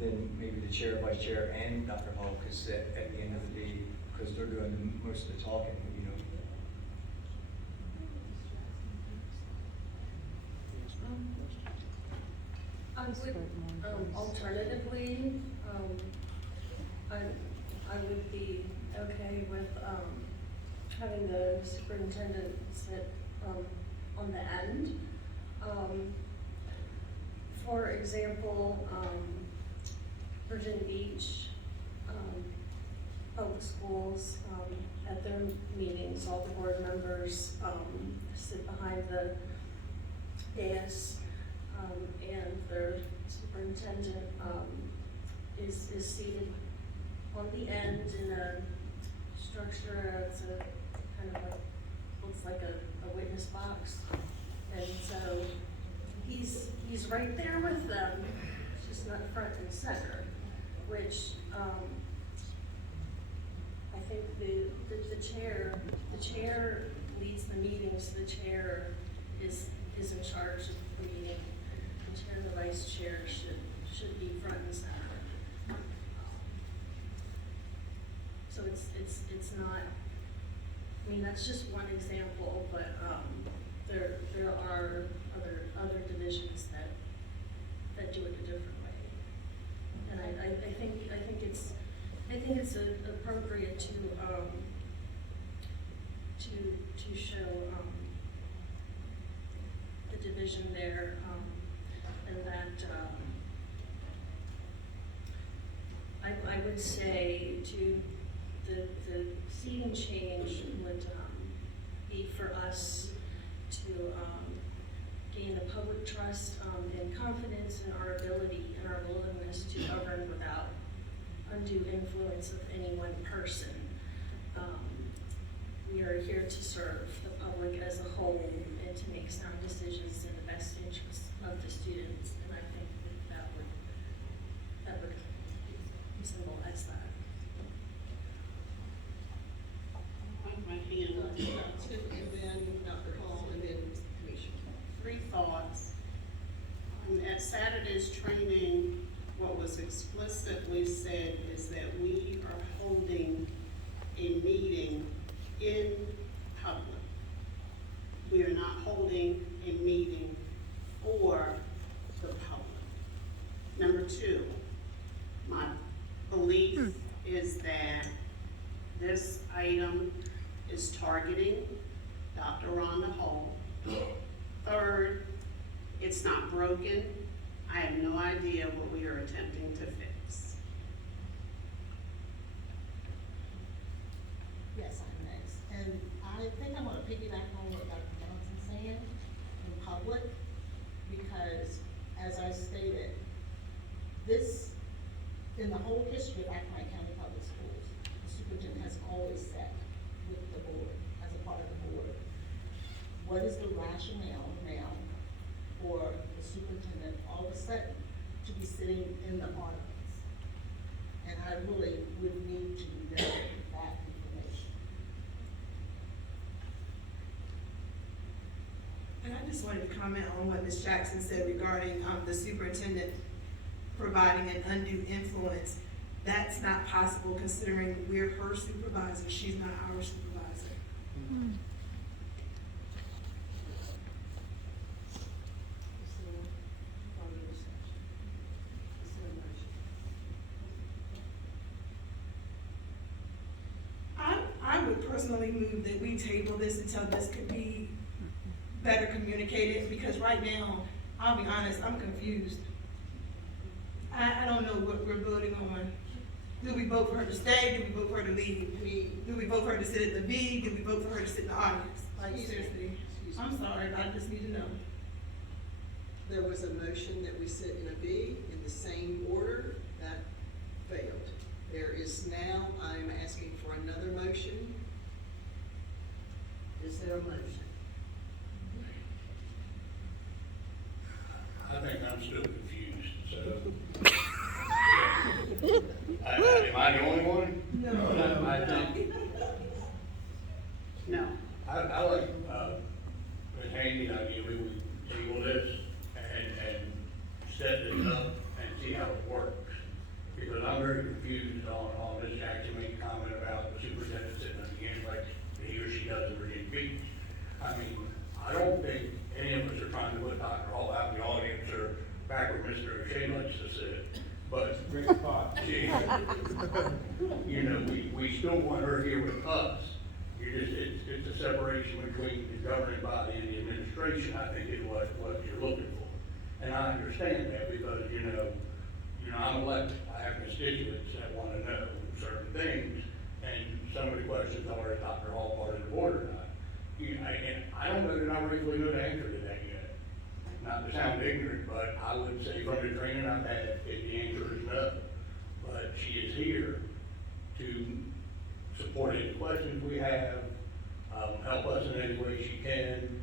then maybe the chair, vice chair, and Dr. Hall could sit at the end of the day, because they're doing most of the talking, you know. I would, alternatively, I would be okay with, having the superintendent sit, on the end. For example, Virginia Beach, public schools, at their meetings, all the board members, sit behind the dais, and their superintendent, is seated on the end in a structure, it's a kind of like, looks like a witness box. And so he's right there with them, just not front and center, which, I think the chair leads the meetings, the chair is in charge of the meeting. The chair and the vice chair should be front and center. So it's not, I mean, that's just one example, but, there are other divisions that do it a different way. And I think it's appropriate to show, the division there, and that, I would say to the seating change would, be for us to, gain the public trust, and confidence in our ability and our willingness to govern without undue influence of any one person. We are here to serve the public as a whole and to make sound decisions in the best interest of the students, and I think that would symbolize that. My hand up, and then Dr. Hall, and then Commissioner. 3 thoughts. At Saturday's training, what was explicitly said is that we are holding a meeting in public. We are not holding a meeting for the public. Number 2, my belief is that this item is targeting Dr. Rhonda Hall. 3rd, it's not broken. I have no idea what we are attempting to fix. Yes, I'm next. And I think I'm gonna piggyback on what Dr. Johnson's saying in public, because as I stated, this, in the whole history of Accomack County Public Schools, the superintendent has always sat with the board, as a part of the board. What is the rationale now for the superintendent all of a sudden to be sitting in the audience? And I really would need to know that information. And I just wanted to comment on what Ms. Jackson said regarding, the superintendent providing an undue influence. That's not possible considering we're her supervisor, she's not our supervisor. I would personally move that we table this until this could be better communicated, because right now, I'll be honest, I'm confused. I don't know what we're voting on. Do we vote for her to stay? Do we vote for her to leave? Do we vote for her to sit at the B? Do we vote for her to sit in the audience? Like, seriously, I'm sorry, but I just need to know. There was a motion that we sit in a B in the same order, that failed. There is now, I'm asking for another motion. Is there a motion? I think still confused, so. Am I the only one? No. I think, No. I like, Ms. Handy's idea, we would table this and set this up and see how it works. Because I'm very confused on this Accomack comment about the superintendent sitting at the end like he or she does in Virginia Beach. I mean, I don't think any of us are trying to put Dr. Hall out in the audience or back where Mr. O'Shea likes to sit. But, Great spot. she, you know, we still want her here with us. It's a separation between the governing body and the administration, I think is what you're looking for. And I understand that because, you know, I'm elected, I have constituents that want to know certain things, and some of the questions are, is Dr. Hall part of the board or not? And I don't know that I really know the answer to that yet. Not to sound ignorant, but I would say from the training I've had, if the answer is no. But she is here to support any questions we have, help us in any way she can,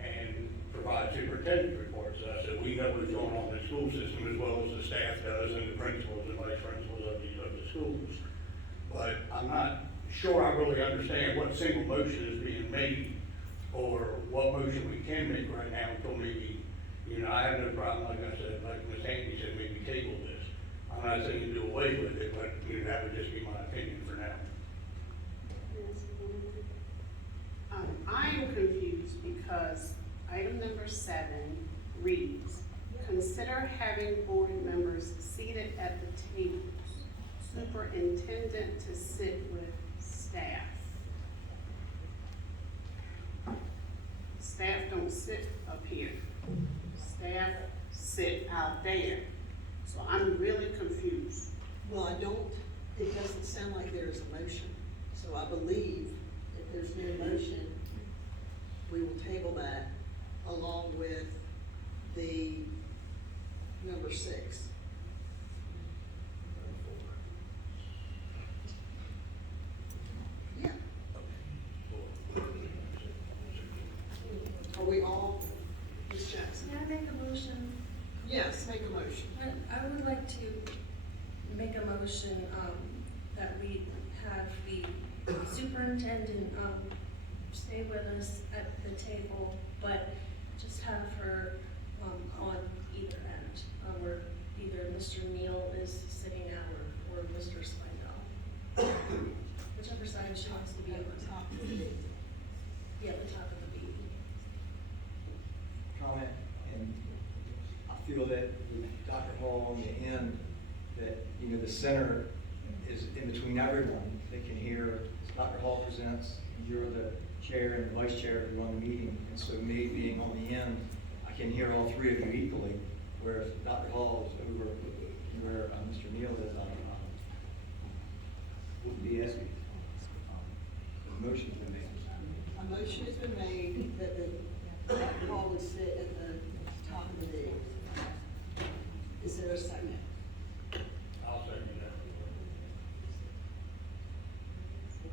and provide superintendent reports, so we know what's going on in the school system as well as the staff does and the principals and vice principals of the schools. But I'm not sure I really understand what single motion is being made or what motion we can make right now until maybe, I have no problem, like I said, like Ms. Handy said, maybe table this. I'm not saying do away with it, but that would just be my opinion for now. I am confused because item number 7 reads, consider having board members seated at the tables, superintendent to sit with staff. Staff don't sit up here. Staff sit out there. So I'm really confused. Well, it doesn't sound like there's a motion, so I believe if there's no motion, we will table that along with the number 6. Yeah. Are we all, Ms. Jackson? Can I make a motion? Yes, make a motion. I would like to make a motion, that we have the superintendent, stay with us at the table, but just have her, on either end, where either Mr. Neal is sitting now or Mr. Slidell. Whichever side she wants to be on. Top of the meeting. Yeah, the top of the meeting. Comment, and I feel that with Dr. Hall on the end, that, the center is in between everyone. They can hear, as Dr. Hall presents, you're the chair and the vice chair who run the meeting, and so me being on the end, I can hear all three of you equally, whereas Dr. Hall is over where Mr. Neal is, wouldn't be as good. The motion's been made. A motion has been made that the Dr. Hall would sit at the top of the meeting. Is there a second? I'll second that.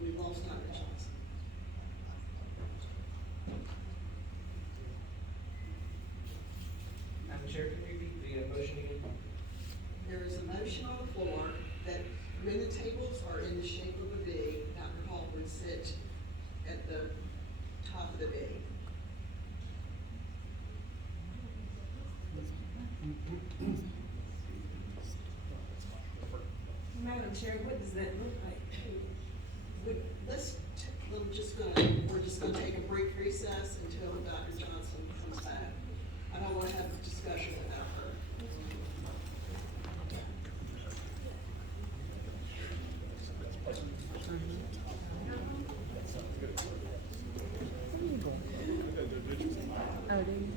We've lost Dr. Johnson. Madam Chair, can you repeat the motion again? There is a motion on the floor that when the tables are in the shape of a V, Dr. Hall would sit at the top of the V. Madam Chair, what does that look like? We're just gonna take a brief recess until Dr. Johnson comes back. I don't wanna have a discussion without her. Oh, do you?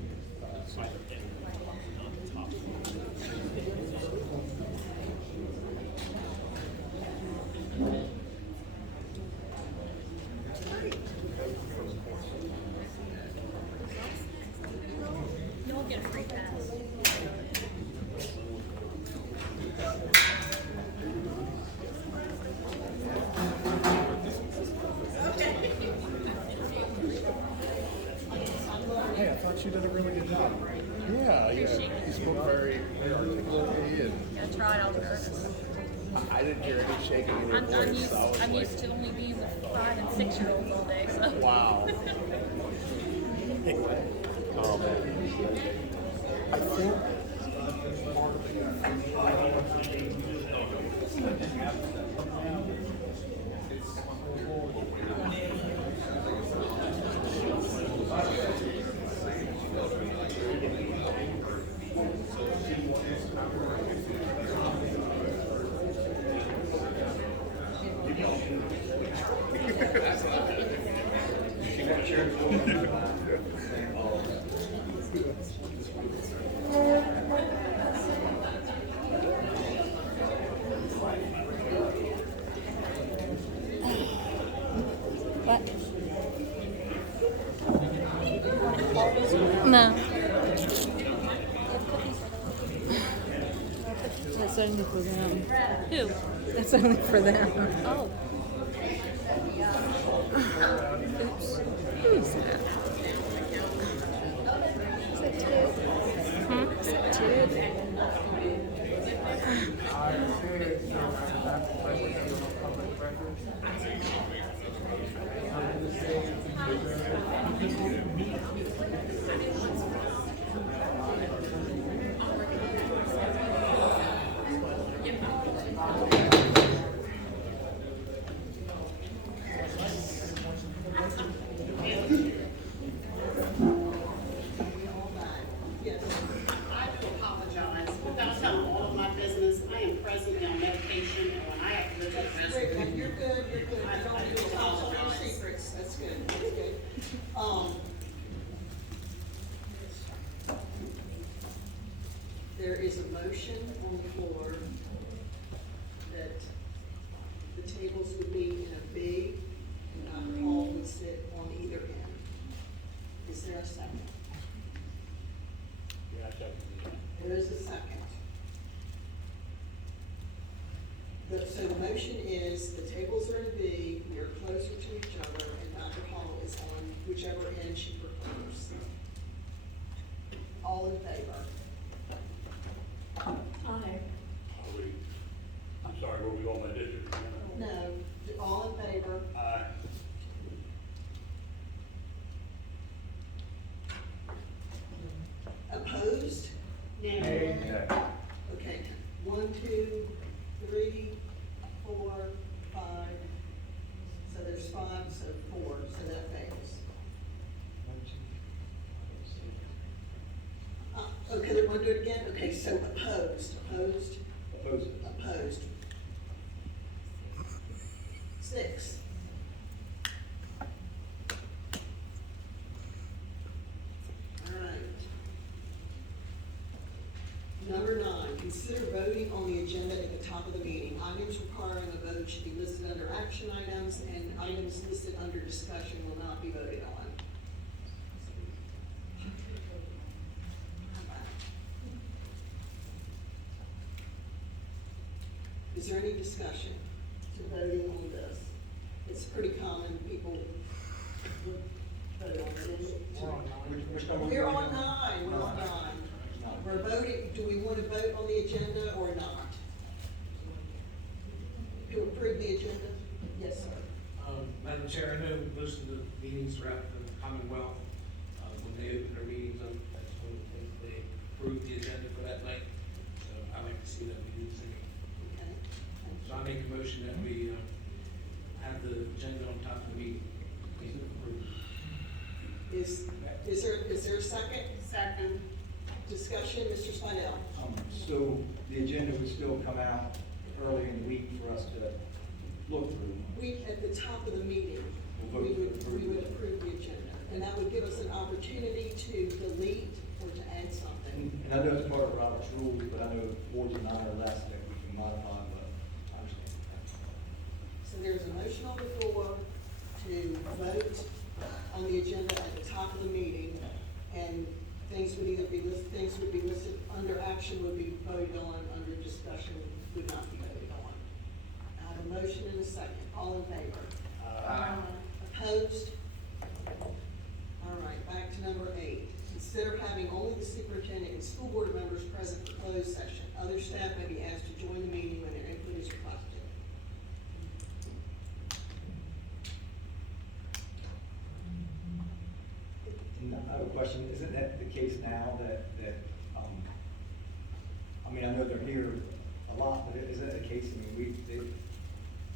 You'll get a free pass. Hey, I thought you did a really good job. Yeah, yeah. spoke very articulately, and I tried, I was nervous. I didn't hear any shaking in your voice. So I was I'm like, used to only being with 5 and 6 year olds all day, so. wow. Oh man. I think No. That's only for them. Who? That's only for them. Oh. Oops. Who's that? Is that Ted? Hmm? Is that Ted? Yes, I do apologize. Without telling all of my business, I am presently on medication, and when I have to go to the Rick, restroom. you're good, you're good. I You don't need to do tell all your apologize. secrets. That's good, that's good. There is a motion on the floor that the tables would be in a B, and Dr. Hall would sit on either end. Is there a second? Yeah, I second that. There is a second. So the motion is, the tables are in B, we are closer to each other, and Dr. Hall is on whichever end she prefers. All in favor? Aye. Are we, I'm sorry, were we going by district? No, all in favor? Aye. Opposed? Nay. Okay, 1, 2, 3, 4, 5. So there's 5, so 4, so that fails. Okay, want to do it again? Okay, so opposed, opposed. 6. All right. Number 9, consider voting on the agenda at the top of the meeting. Items requiring a vote should be listed under action items, and items listed under discussion will not be voted on. Is there any discussion to voting on this? It's pretty common, people would vote on it. We're on 9, we're on 9. We're voting, do we want to vote on the agenda or not? To approve the agenda? Yes, sir. Madam Chair, I know most of the meetings throughout the Commonwealth, when they open their meetings, that's when they approve the agenda for that night. So I like to see that we do the same. Okay. So I make a motion that we have the agenda on top of the meeting. Please approve. Is there a second? Second. Discussion, Mr. Spinell? So the agenda would still come out early in the week for us to look through. We, at the top of the meeting, We'll we vote to would approve. approve the agenda. And that would give us an opportunity to delete or to add something. And I know it's part of Robert's rules, but I know 4 to 9 or less that we can modify, but I understand. So there's a motion on the floor to vote on the agenda at the top of the meeting, and things would be listed under action would be voted on, under discussion would not be voted on. I have a motion and a second. All in favor? Opposed? All right, back to number 8. Consider having only the superintendent inspect school board members present for closed session. Other staff may be asked to join the meeting when their input is requested. And I have a question, isn't that the case now I mean, I know they're here a lot, but isn't that the case, I mean,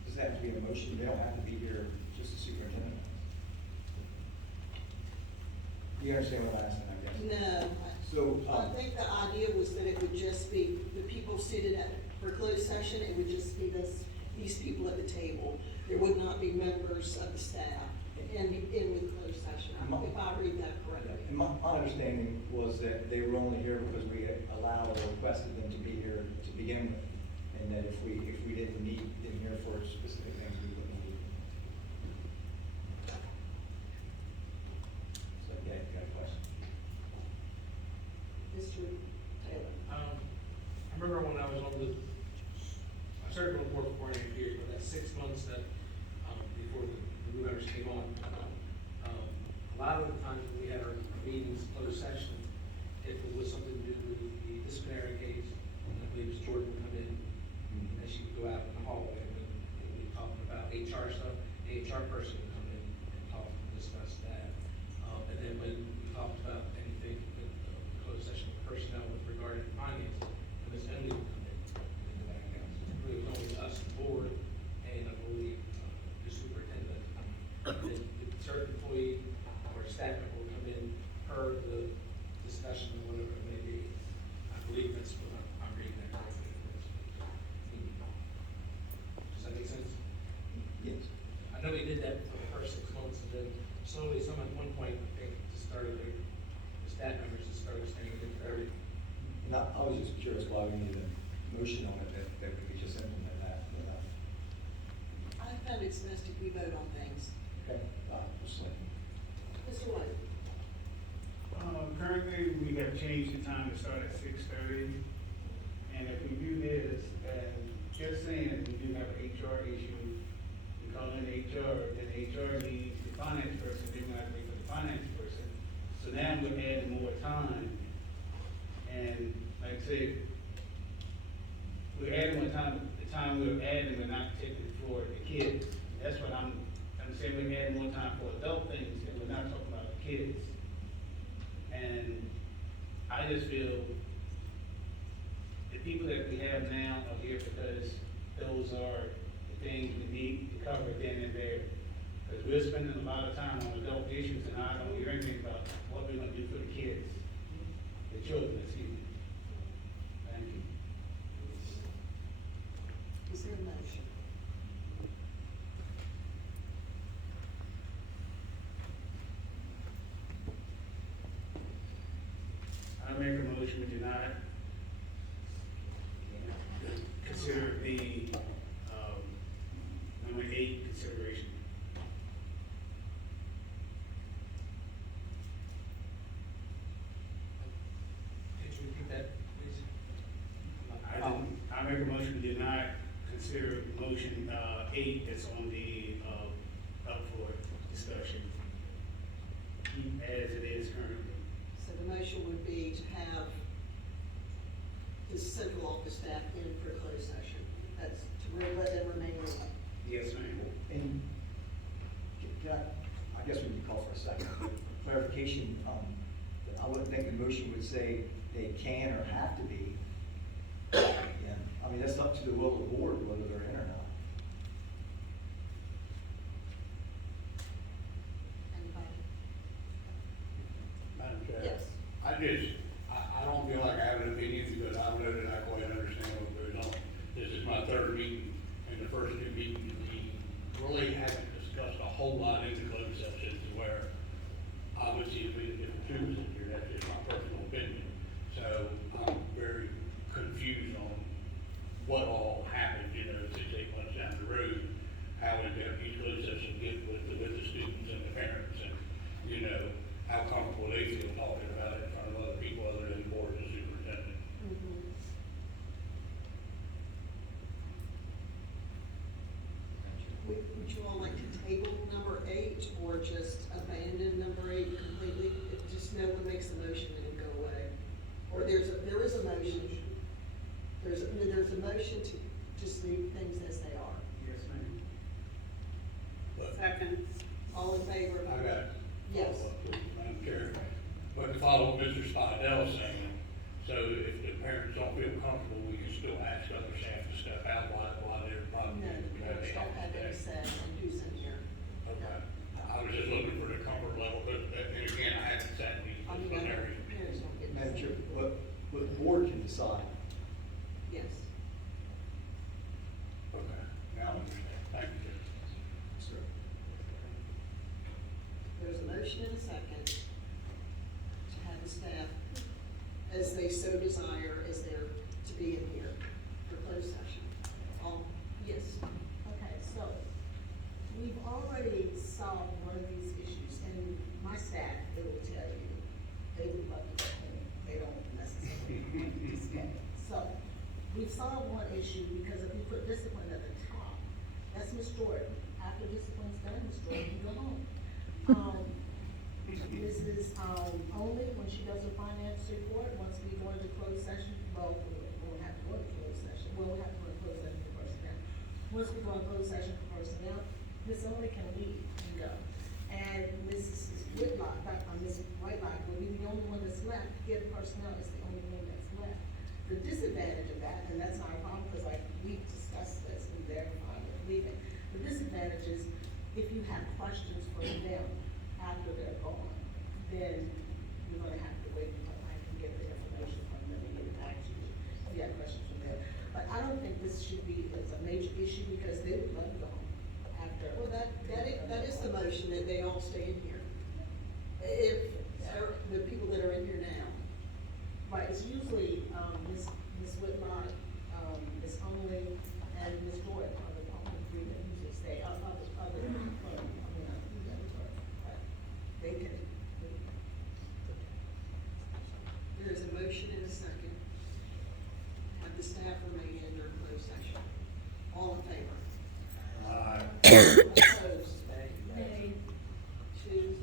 does that have to be a motion, they don't have to be here, just the superintendent? You understand what I'm asking, I guess? No. So, I think the idea was that it would just be the people seated for closed session, it would just be these people at the table. There would not be members of the staff in with closed session, if I read that correctly. and my understanding was that they were only here because we had allowed or requested them to be here to begin with. And that if we didn't need them here for specific things, we wouldn't need them. So, yeah, you got a question? Mr. Taylor. I remember when I was I started on the board for 4.5 years, but that 6 months that, before the new members came on, a lot of the times when we had our meetings, closed session, if it was something to do with the disciplinary case, I believe Ms. Jordan would come in, and then she would go out in the hallway, and we'd be talking about HR stuff, the HR person would come in and talk and discuss that. And then when we talked about anything with closed session with personnel with regard to finance, Ms. Emily would come in and do that account. So it really was only us, the board, and I believe the superintendent. And then the certain employee or staff member will come in per the discussion or whatever it may be. I believe that's what I'm reading that correctly. Does that make sense? Yes. I know we did that for the first 6 months, and then slowly, at one point, I think, just started, the staff members just started staying in for everything. And I was just curious why we needed a motion on it, that we could just implement that. I found it's best if we vote on things. Okay, just like. Mr. White. Currently, we have changed the time to start at 6:30. And if we do this, and just saying, we do have an HR issue, we call in HR, then HR needs the finance person, then we have to wait for the finance person. So now we're adding more time. And like I said, we're adding more time, the time we're adding, we're not taking for the kids. That's what I'm saying, we're adding more time for adult things, and we're not talking about the kids. And I just feel the people that we have now are here because those are the things we need to cover then and there. Because we're spending a lot of time on adult issues, and I don't hear anything about what we're gonna do for the kids, the children, excuse me. Thank you. Is there a motion? I make a motion we do not consider the, number 8 consideration. Could you repeat that, please? I make a motion we do not consider motion, 8 that's on the, up for discussion. Keep as it is currently. So the motion would be to have the central office staff in for closed session. That's to let them remain on. Yes, ma'am. And can I guess we can call for a second. Clarification, I wouldn't think the motion would say they can or have to be. Yeah, I mean, that's up to the will of the board whether they're in or not. Anybody? Madam Chair? Yes. I don't feel like I have an opinion because I don't know that I quite understand what goes on. This is my third meeting, and the first 2 meetings, we really haven't discussed a whole lot in the closed sessions where obviously if the two was in here, that's just my personal opinion. So I'm very confused on what all happened, 6, 8 months down the road. How in depth each closed session get with the students and the parents and, how comfortable they feel talking about it in front of other people other than the board and the superintendent. Would you all like to table number 8 or just abandon number 8 completely? If just no one makes the motion and it go away? Or there is a motion. There's a motion to just leave things as they are. Yes, ma'am. But Second. All in favor? I got. Yes. Madam Chair, but to follow what Mr. Spidel's saying, so if the parents don't feel comfortable, we can still ask other staff to step out while they're No, probably. the parents don't have any say in who's in here. Okay, I was just looking for the comfort level, but, and again, I haven't sat in these I mean, disciplinary. the parents don't get. Madam Chair, what the board can decide. Yes. Okay, now I understand, thank you, sir. Sir. There's a motion and a second to have the staff, as they so desire, as they're to be in here for closed session. Yes. Okay, so, we've already solved one of these issues, and my staff, they will tell you, they would love to go home, they don't necessarily want to stay. So, we've solved one issue, because if you put discipline at the top, that's Ms. Jordan. After discipline's done, Ms. Jordan can go home. Mrs. Only, when she does her finance report, once we go into closed session, well, we won't have to go into closed session, well, we have to go into closed session for personnel. Once we go into closed session for personnel, Ms. Only can leave and go. And Mrs. Whitlock, Ms. Whitelock will be the only one that's left, if personnel is the only one that's left. The disadvantage of that, and that's not a problem, because like, we've discussed this, and they're fine with leaving. The disadvantage is, if you have questions for them after they're gone, then you're gonna have to wait until I can get the information from them and get it back to you. If you have questions from them. But I don't think this should be as a major issue, because they would love to go home after. Well, that is the motion, that they all stay in here. If, the people that are in here now. Right, it's usually, Ms. Whitlock, Ms. Only, and Ms. Jordan are the only three that usually stay, they can. There is a motion and a second. Have the staff remain in during closed session. All in favor? Opposed? Nay. 2,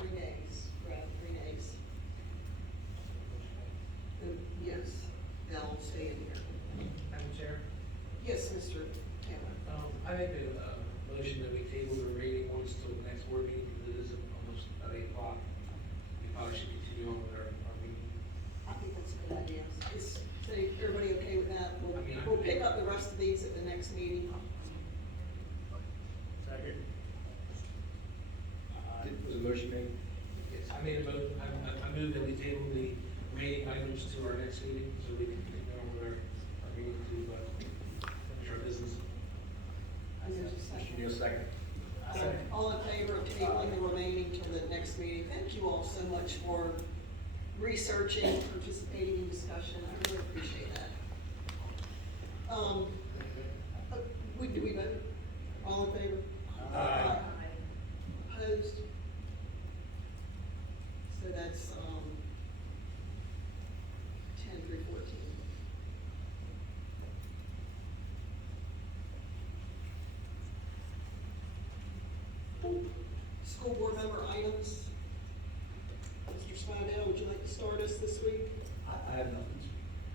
3 nays, rather, 3 nays. Yes, they'll stay in here. Madam Chair, Yes, Mr. Taylor. I make a motion that we table the remaining ones till the next board meeting, because it is almost about 8 o'clock. We probably should continue on with our meeting. I think that's a good idea. Is everybody okay with that? I mean, We'll pick up the rest of these at the next meeting. Second. Was a motion made? Yes, I made a vote, I moved that we table the remaining items to our next meeting, so we can continue on with our meeting to finish our business. And there's a second. Mr. Neal, second. All in favor of tabling the remaining till the next meeting? Thank you all so much for researching, participating in discussion. I really appreciate that. Did we vote? All in favor? Aye. Opposed? So that's, 10-3-14. School board member items. Mr. Spidell, would you like to start us this week? I have nothing.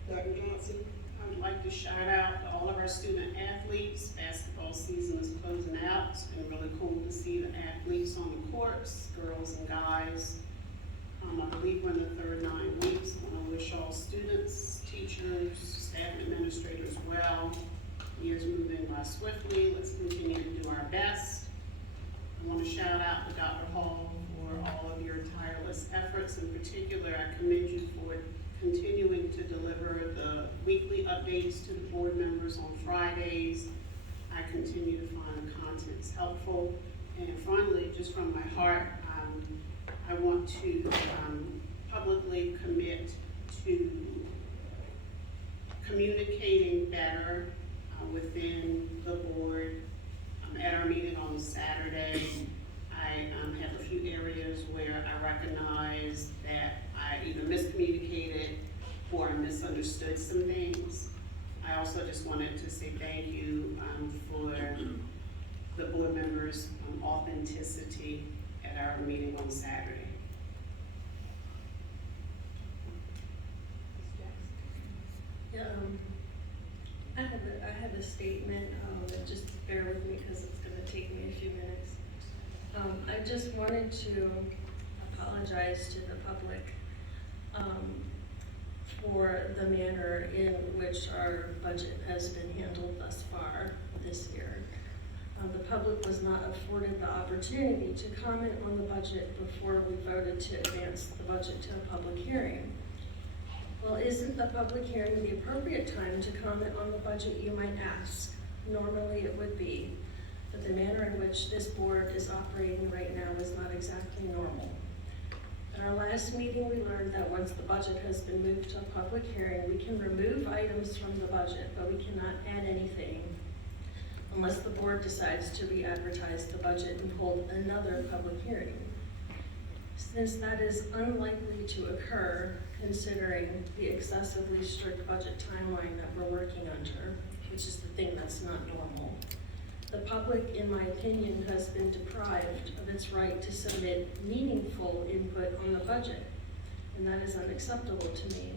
Dr. Johnson? I would like to shout out to all of our student athletes. Basketball season is closing out. It's been really cool to see the athletes on the courts, girls and guys. I believe we're in the third 9 weeks. I want to wish all students, teachers, staff, administrators well. The year's moving by swiftly. Let's continue to do our best. I want to shout out to Dr. Hall for all of your tireless efforts. In particular, I commend you for continuing to deliver the weekly updates to the board members on Fridays. I continue to find the contents helpful. And finally, just from my heart, I want to publicly commit to communicating better within the board. At our meeting on Saturday, I have a few areas where I recognize that I either miscommunicated or I misunderstood some things. I also just wanted to say thank you for the board members' authenticity at our meeting on Saturday. I have a statement, and just bear with me because it's gonna take me a few minutes. I just wanted to apologize to the public, for the manner in which our budget has been handled thus far this year. The public was not afforded the opportunity to comment on the budget before we voted to advance the budget to a public hearing. Well, isn't the public hearing the appropriate time to comment on the budget, you might ask? Normally it would be, but the manner in which this board is operating right now is not exactly normal. At our last meeting, we learned that once the budget has been moved to a public hearing, we can remove items from the budget, but we cannot add anything unless the board decides to re-advertise the budget and hold another public hearing. Since that is unlikely to occur, considering the excessively strict budget timeline that we're working under, which is the thing that's not normal, the public, in my opinion, has been deprived of its right to submit meaningful input on the budget, and that is unacceptable to me.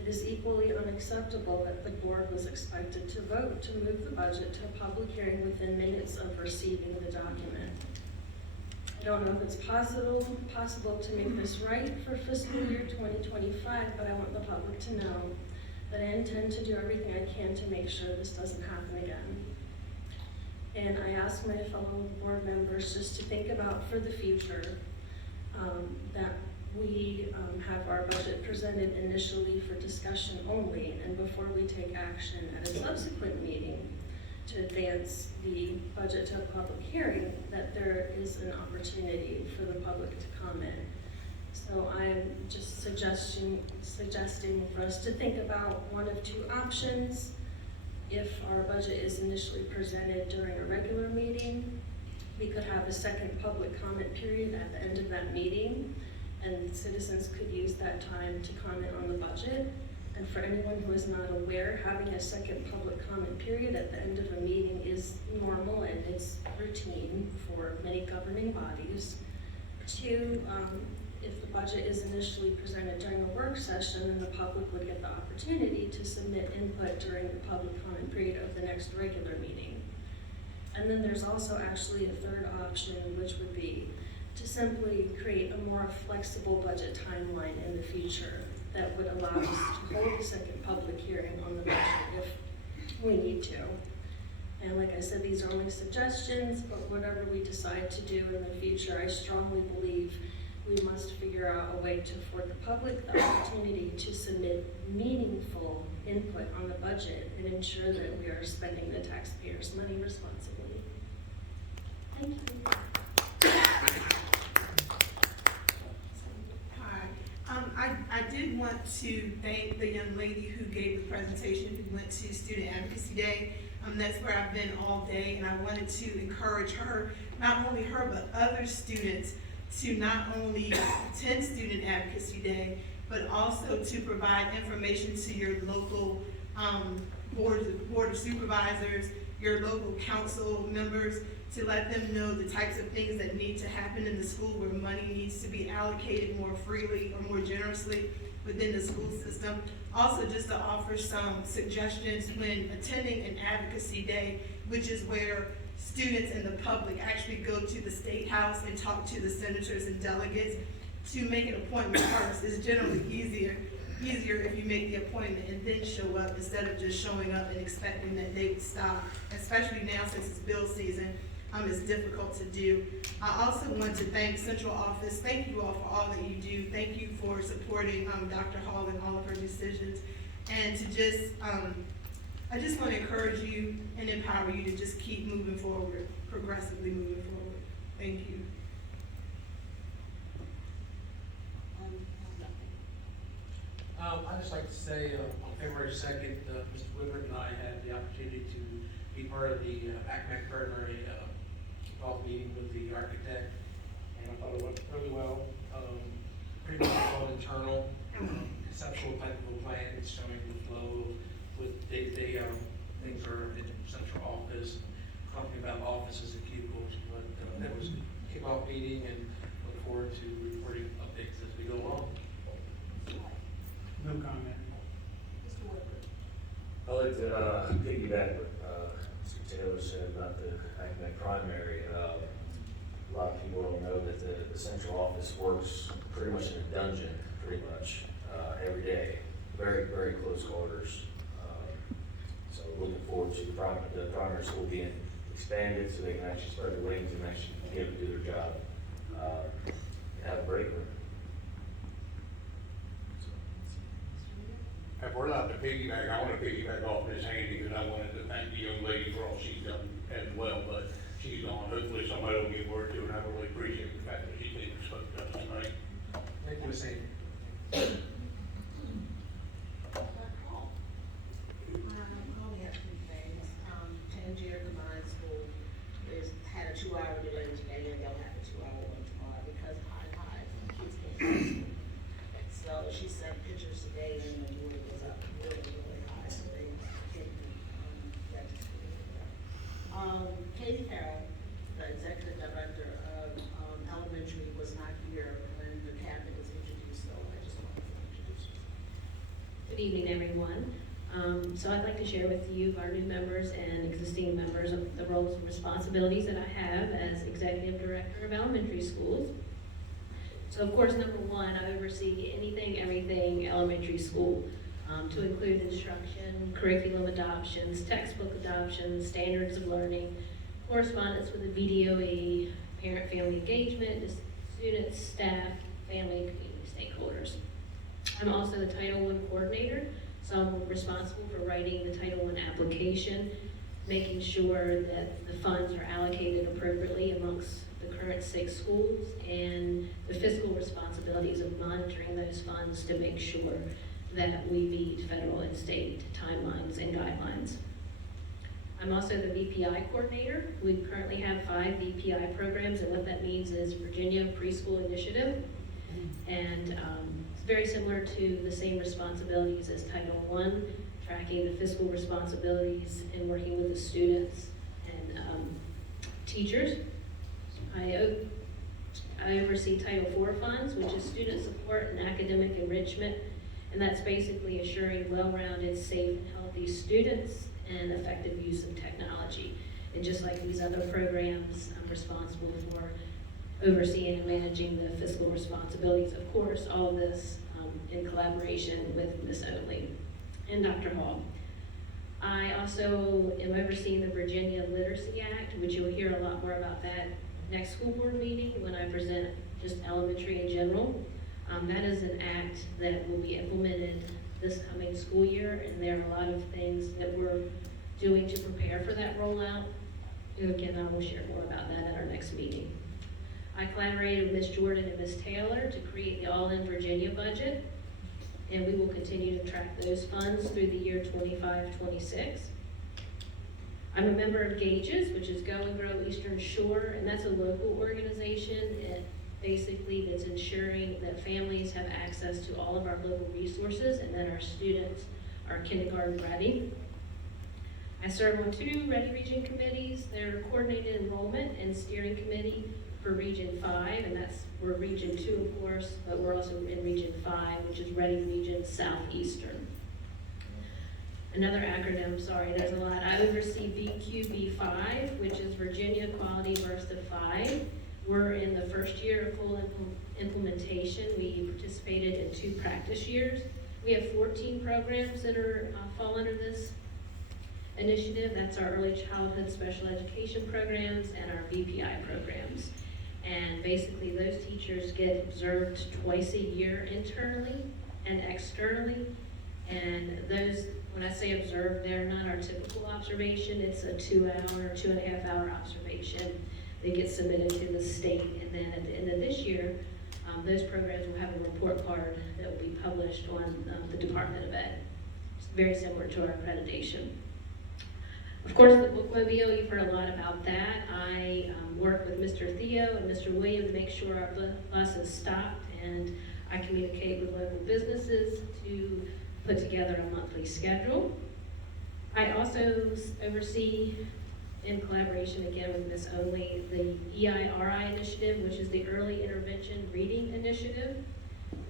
It is equally unacceptable that the board was expected to vote to move the budget to a public hearing within minutes of receiving the document. I don't know if it's possible to make this right for fiscal year 2025, but I want the public to know that I intend to do everything I can to make sure this doesn't happen again. And I ask my fellow board members just to think about for the future, that we have our budget presented initially for discussion only, and before we take action at a subsequent meeting to advance the budget to a public hearing, that there is an opportunity for the public to comment. So I'm just suggesting for us to think about one of two options. If our budget is initially presented during a regular meeting, we could have a second public comment period at the end of that meeting, and citizens could use that time to comment on the budget. And for anyone who is not aware, having a second public comment period at the end of a meeting is normal and it's routine for many governing bodies. Two, if the budget is initially presented during a work session, then the public would get the opportunity to submit input during the public comment period of the next regular meeting. And then there's also actually a third option, which would be to simply create a more flexible budget timeline in the future that would allow us to hold a second public hearing on the budget if we need to. And like I said, these are only suggestions, but whatever we decide to do in the future, I strongly believe we must figure out a way to afford the public the opportunity to submit meaningful input on the budget and ensure that we are spending the taxpayers' money responsibly. Thank you. I did want to thank the young lady who gave the presentation, who went to Student Advocacy Day. That's where I've been all day, and I wanted to encourage her, not only her, but other students, to not only attend Student Advocacy Day, but also to provide information to your local board of supervisors, your local council members, to let them know the types of things that need to happen in the school, where money needs to be allocated more freely or more generously within the school system. Also, just to offer some suggestions when attending an advocacy day, which is where students and the public actually go to the State House and talk to the senators and delegates. To make an appointment first is generally easier if you make the appointment and then show up, instead of just showing up and expecting that they would stop, especially now since it's bill season. It's difficult to do. I also want to thank Central Office. Thank you all for all that you do. Thank you for supporting Dr. Hall and all of her decisions. And to just, I just want to encourage you and empower you to just keep moving forward, progressively moving forward. Thank you. I'd just like to say, on February 2nd, Mr. Woodward and I had the opportunity to be part of the Accomack Primary kickoff meeting with the architect, and I thought it went really well. Pretty much all internal, conceptual type of a plan. It's showing the flow with day-to-day things are in the central office, talking about offices and cubicles, but that was a kickoff meeting, and look forward to reporting updates as we go along. No comment. Mr. Woodward. piggyback what Mr. Taylor said about the Accomack primary. A lot of people don't know that the central office works pretty much in a dungeon, pretty much, every day. Very, very close quarters. So looking forward to the primary school being expanded so they can actually spread their wings and actually be able to do their job. Have a break room. If we're allowed to piggyback, I want to piggyback off Miss Handy, because I wanted to thank the young lady for all she's done as well, but she's gone. Hopefully somebody will get word to her, and I really appreciate the fact that she came and spoke to us tonight. Thank you, Ms. Haney. I only have two things. Tangier Combined School had a 2-hour delay today, and they'll have a 2-hour one tomorrow because of high tides and kids can't go to school. So she sent pictures today, and the water was up really, really high, so they can't get to school. Katie Carroll, the executive director of elementary, was not here when the cabinet was introduced, so I just wanted to introduce you. Good evening, everyone. So I'd like to share with you, our new members and existing members, of the roles and responsibilities that I have as Executive Director of Elementary Schools. So of course, number one, I oversee anything, everything elementary school, to include instruction, curriculum adoptions, textbook adoptions, standards of learning, correspondence with the VDOE, parent-family engagement, students, staff, family, and community stakeholders. I'm also the Title I coordinator, so I'm responsible for writing the Title I application, making sure that the funds are allocated appropriately amongst the current 6 schools, and the fiscal responsibilities of monitoring those funds to make sure that we meet federal and state timelines and guidelines. I'm also the VPI coordinator. We currently have 5 VPI programs, and what that means is Virginia Preschool Initiative, and it's very similar to the same responsibilities as Title I, tracking the fiscal responsibilities and working with the students and teachers. I oversee Title IV funds, which is student support and academic enrichment, and that's basically assuring well-rounded, safe, and healthy students and effective use of technology. And just like these other programs, I'm responsible for overseeing and managing the fiscal responsibilities. Of course, all of this in collaboration with Ms. Oatley and Dr. Hall. I also am overseeing the Virginia Literacy Act, which you'll hear a lot more about that next school board meeting when I present just elementary in general. That is an act that will be implemented this coming school year, and there are a lot of things that we're doing to prepare for that rollout. And again, I will share more about that at our next meeting. I collaborated with Ms. Jordan and Ms. Taylor to create the All in Virginia budget, and we will continue to track those funds through the year 25-26. I'm a member of GAGES, which is Go and Grow Eastern Shore, and that's a local organization. It basically that's ensuring that families have access to all of our local resources and that our students are kindergarten ready. I serve on 2 Ready Region committees. They're Coordinated Enrollment and Steering Committee for Region 5, and we're Region 2, of course, but we're also in Region 5, which is Ready Region Southeastern. Another acronym, sorry, there's a lot. I oversee VQB5, which is Virginia Quality Burst of 5. We're in the first year of full implementation. We participated in 2 practice years. We have 14 programs that fall under this initiative. That's our early childhood special education programs and our VPI programs. And basically those teachers get observed twice a year internally and externally. And those, when I say observed, they're not our typical observation. It's a 2-hour, 2.5-hour observation. They get submitted to the state, and then at the end of this year, those programs will have a report card that will be published on the Department of Ed. It's very similar to our accreditation. Of course, the bookmobile, you've heard a lot about that. I work with Mr. Theo and Mr. William to make sure our bus is stopped, and I communicate with local businesses to put together a monthly schedule. I also oversee, in collaboration again with Ms. Only, the EIRI initiative, which is the Early Intervention Reading Initiative.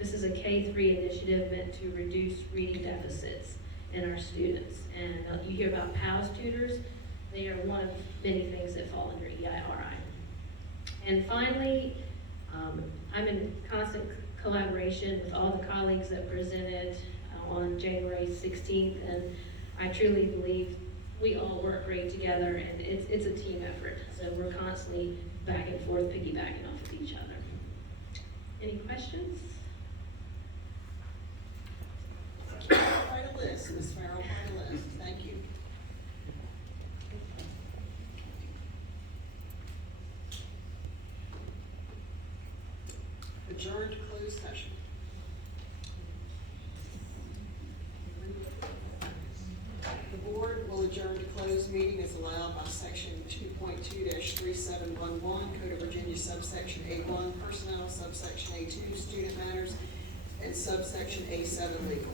This is a K-3 initiative meant to reduce reading deficits. and our students. And you hear about PALS tutors, they are one of many things that fall under EIRI. And finally, I'm in constant collaboration with all the colleagues that presented on January 16th, and I truly believe we all work great together, and it's a team effort. So we're constantly back and forth, piggybacking off of each other. Any questions? Quite a list, Ms. Farrell, quite a list, thank you. Adjourned to closed session. The board will adjourn to closed meeting as allowed by section 2.2-3711, Code of Virginia, subsection A1, personnel, subsection A2, student matters, and subsection A7, legal.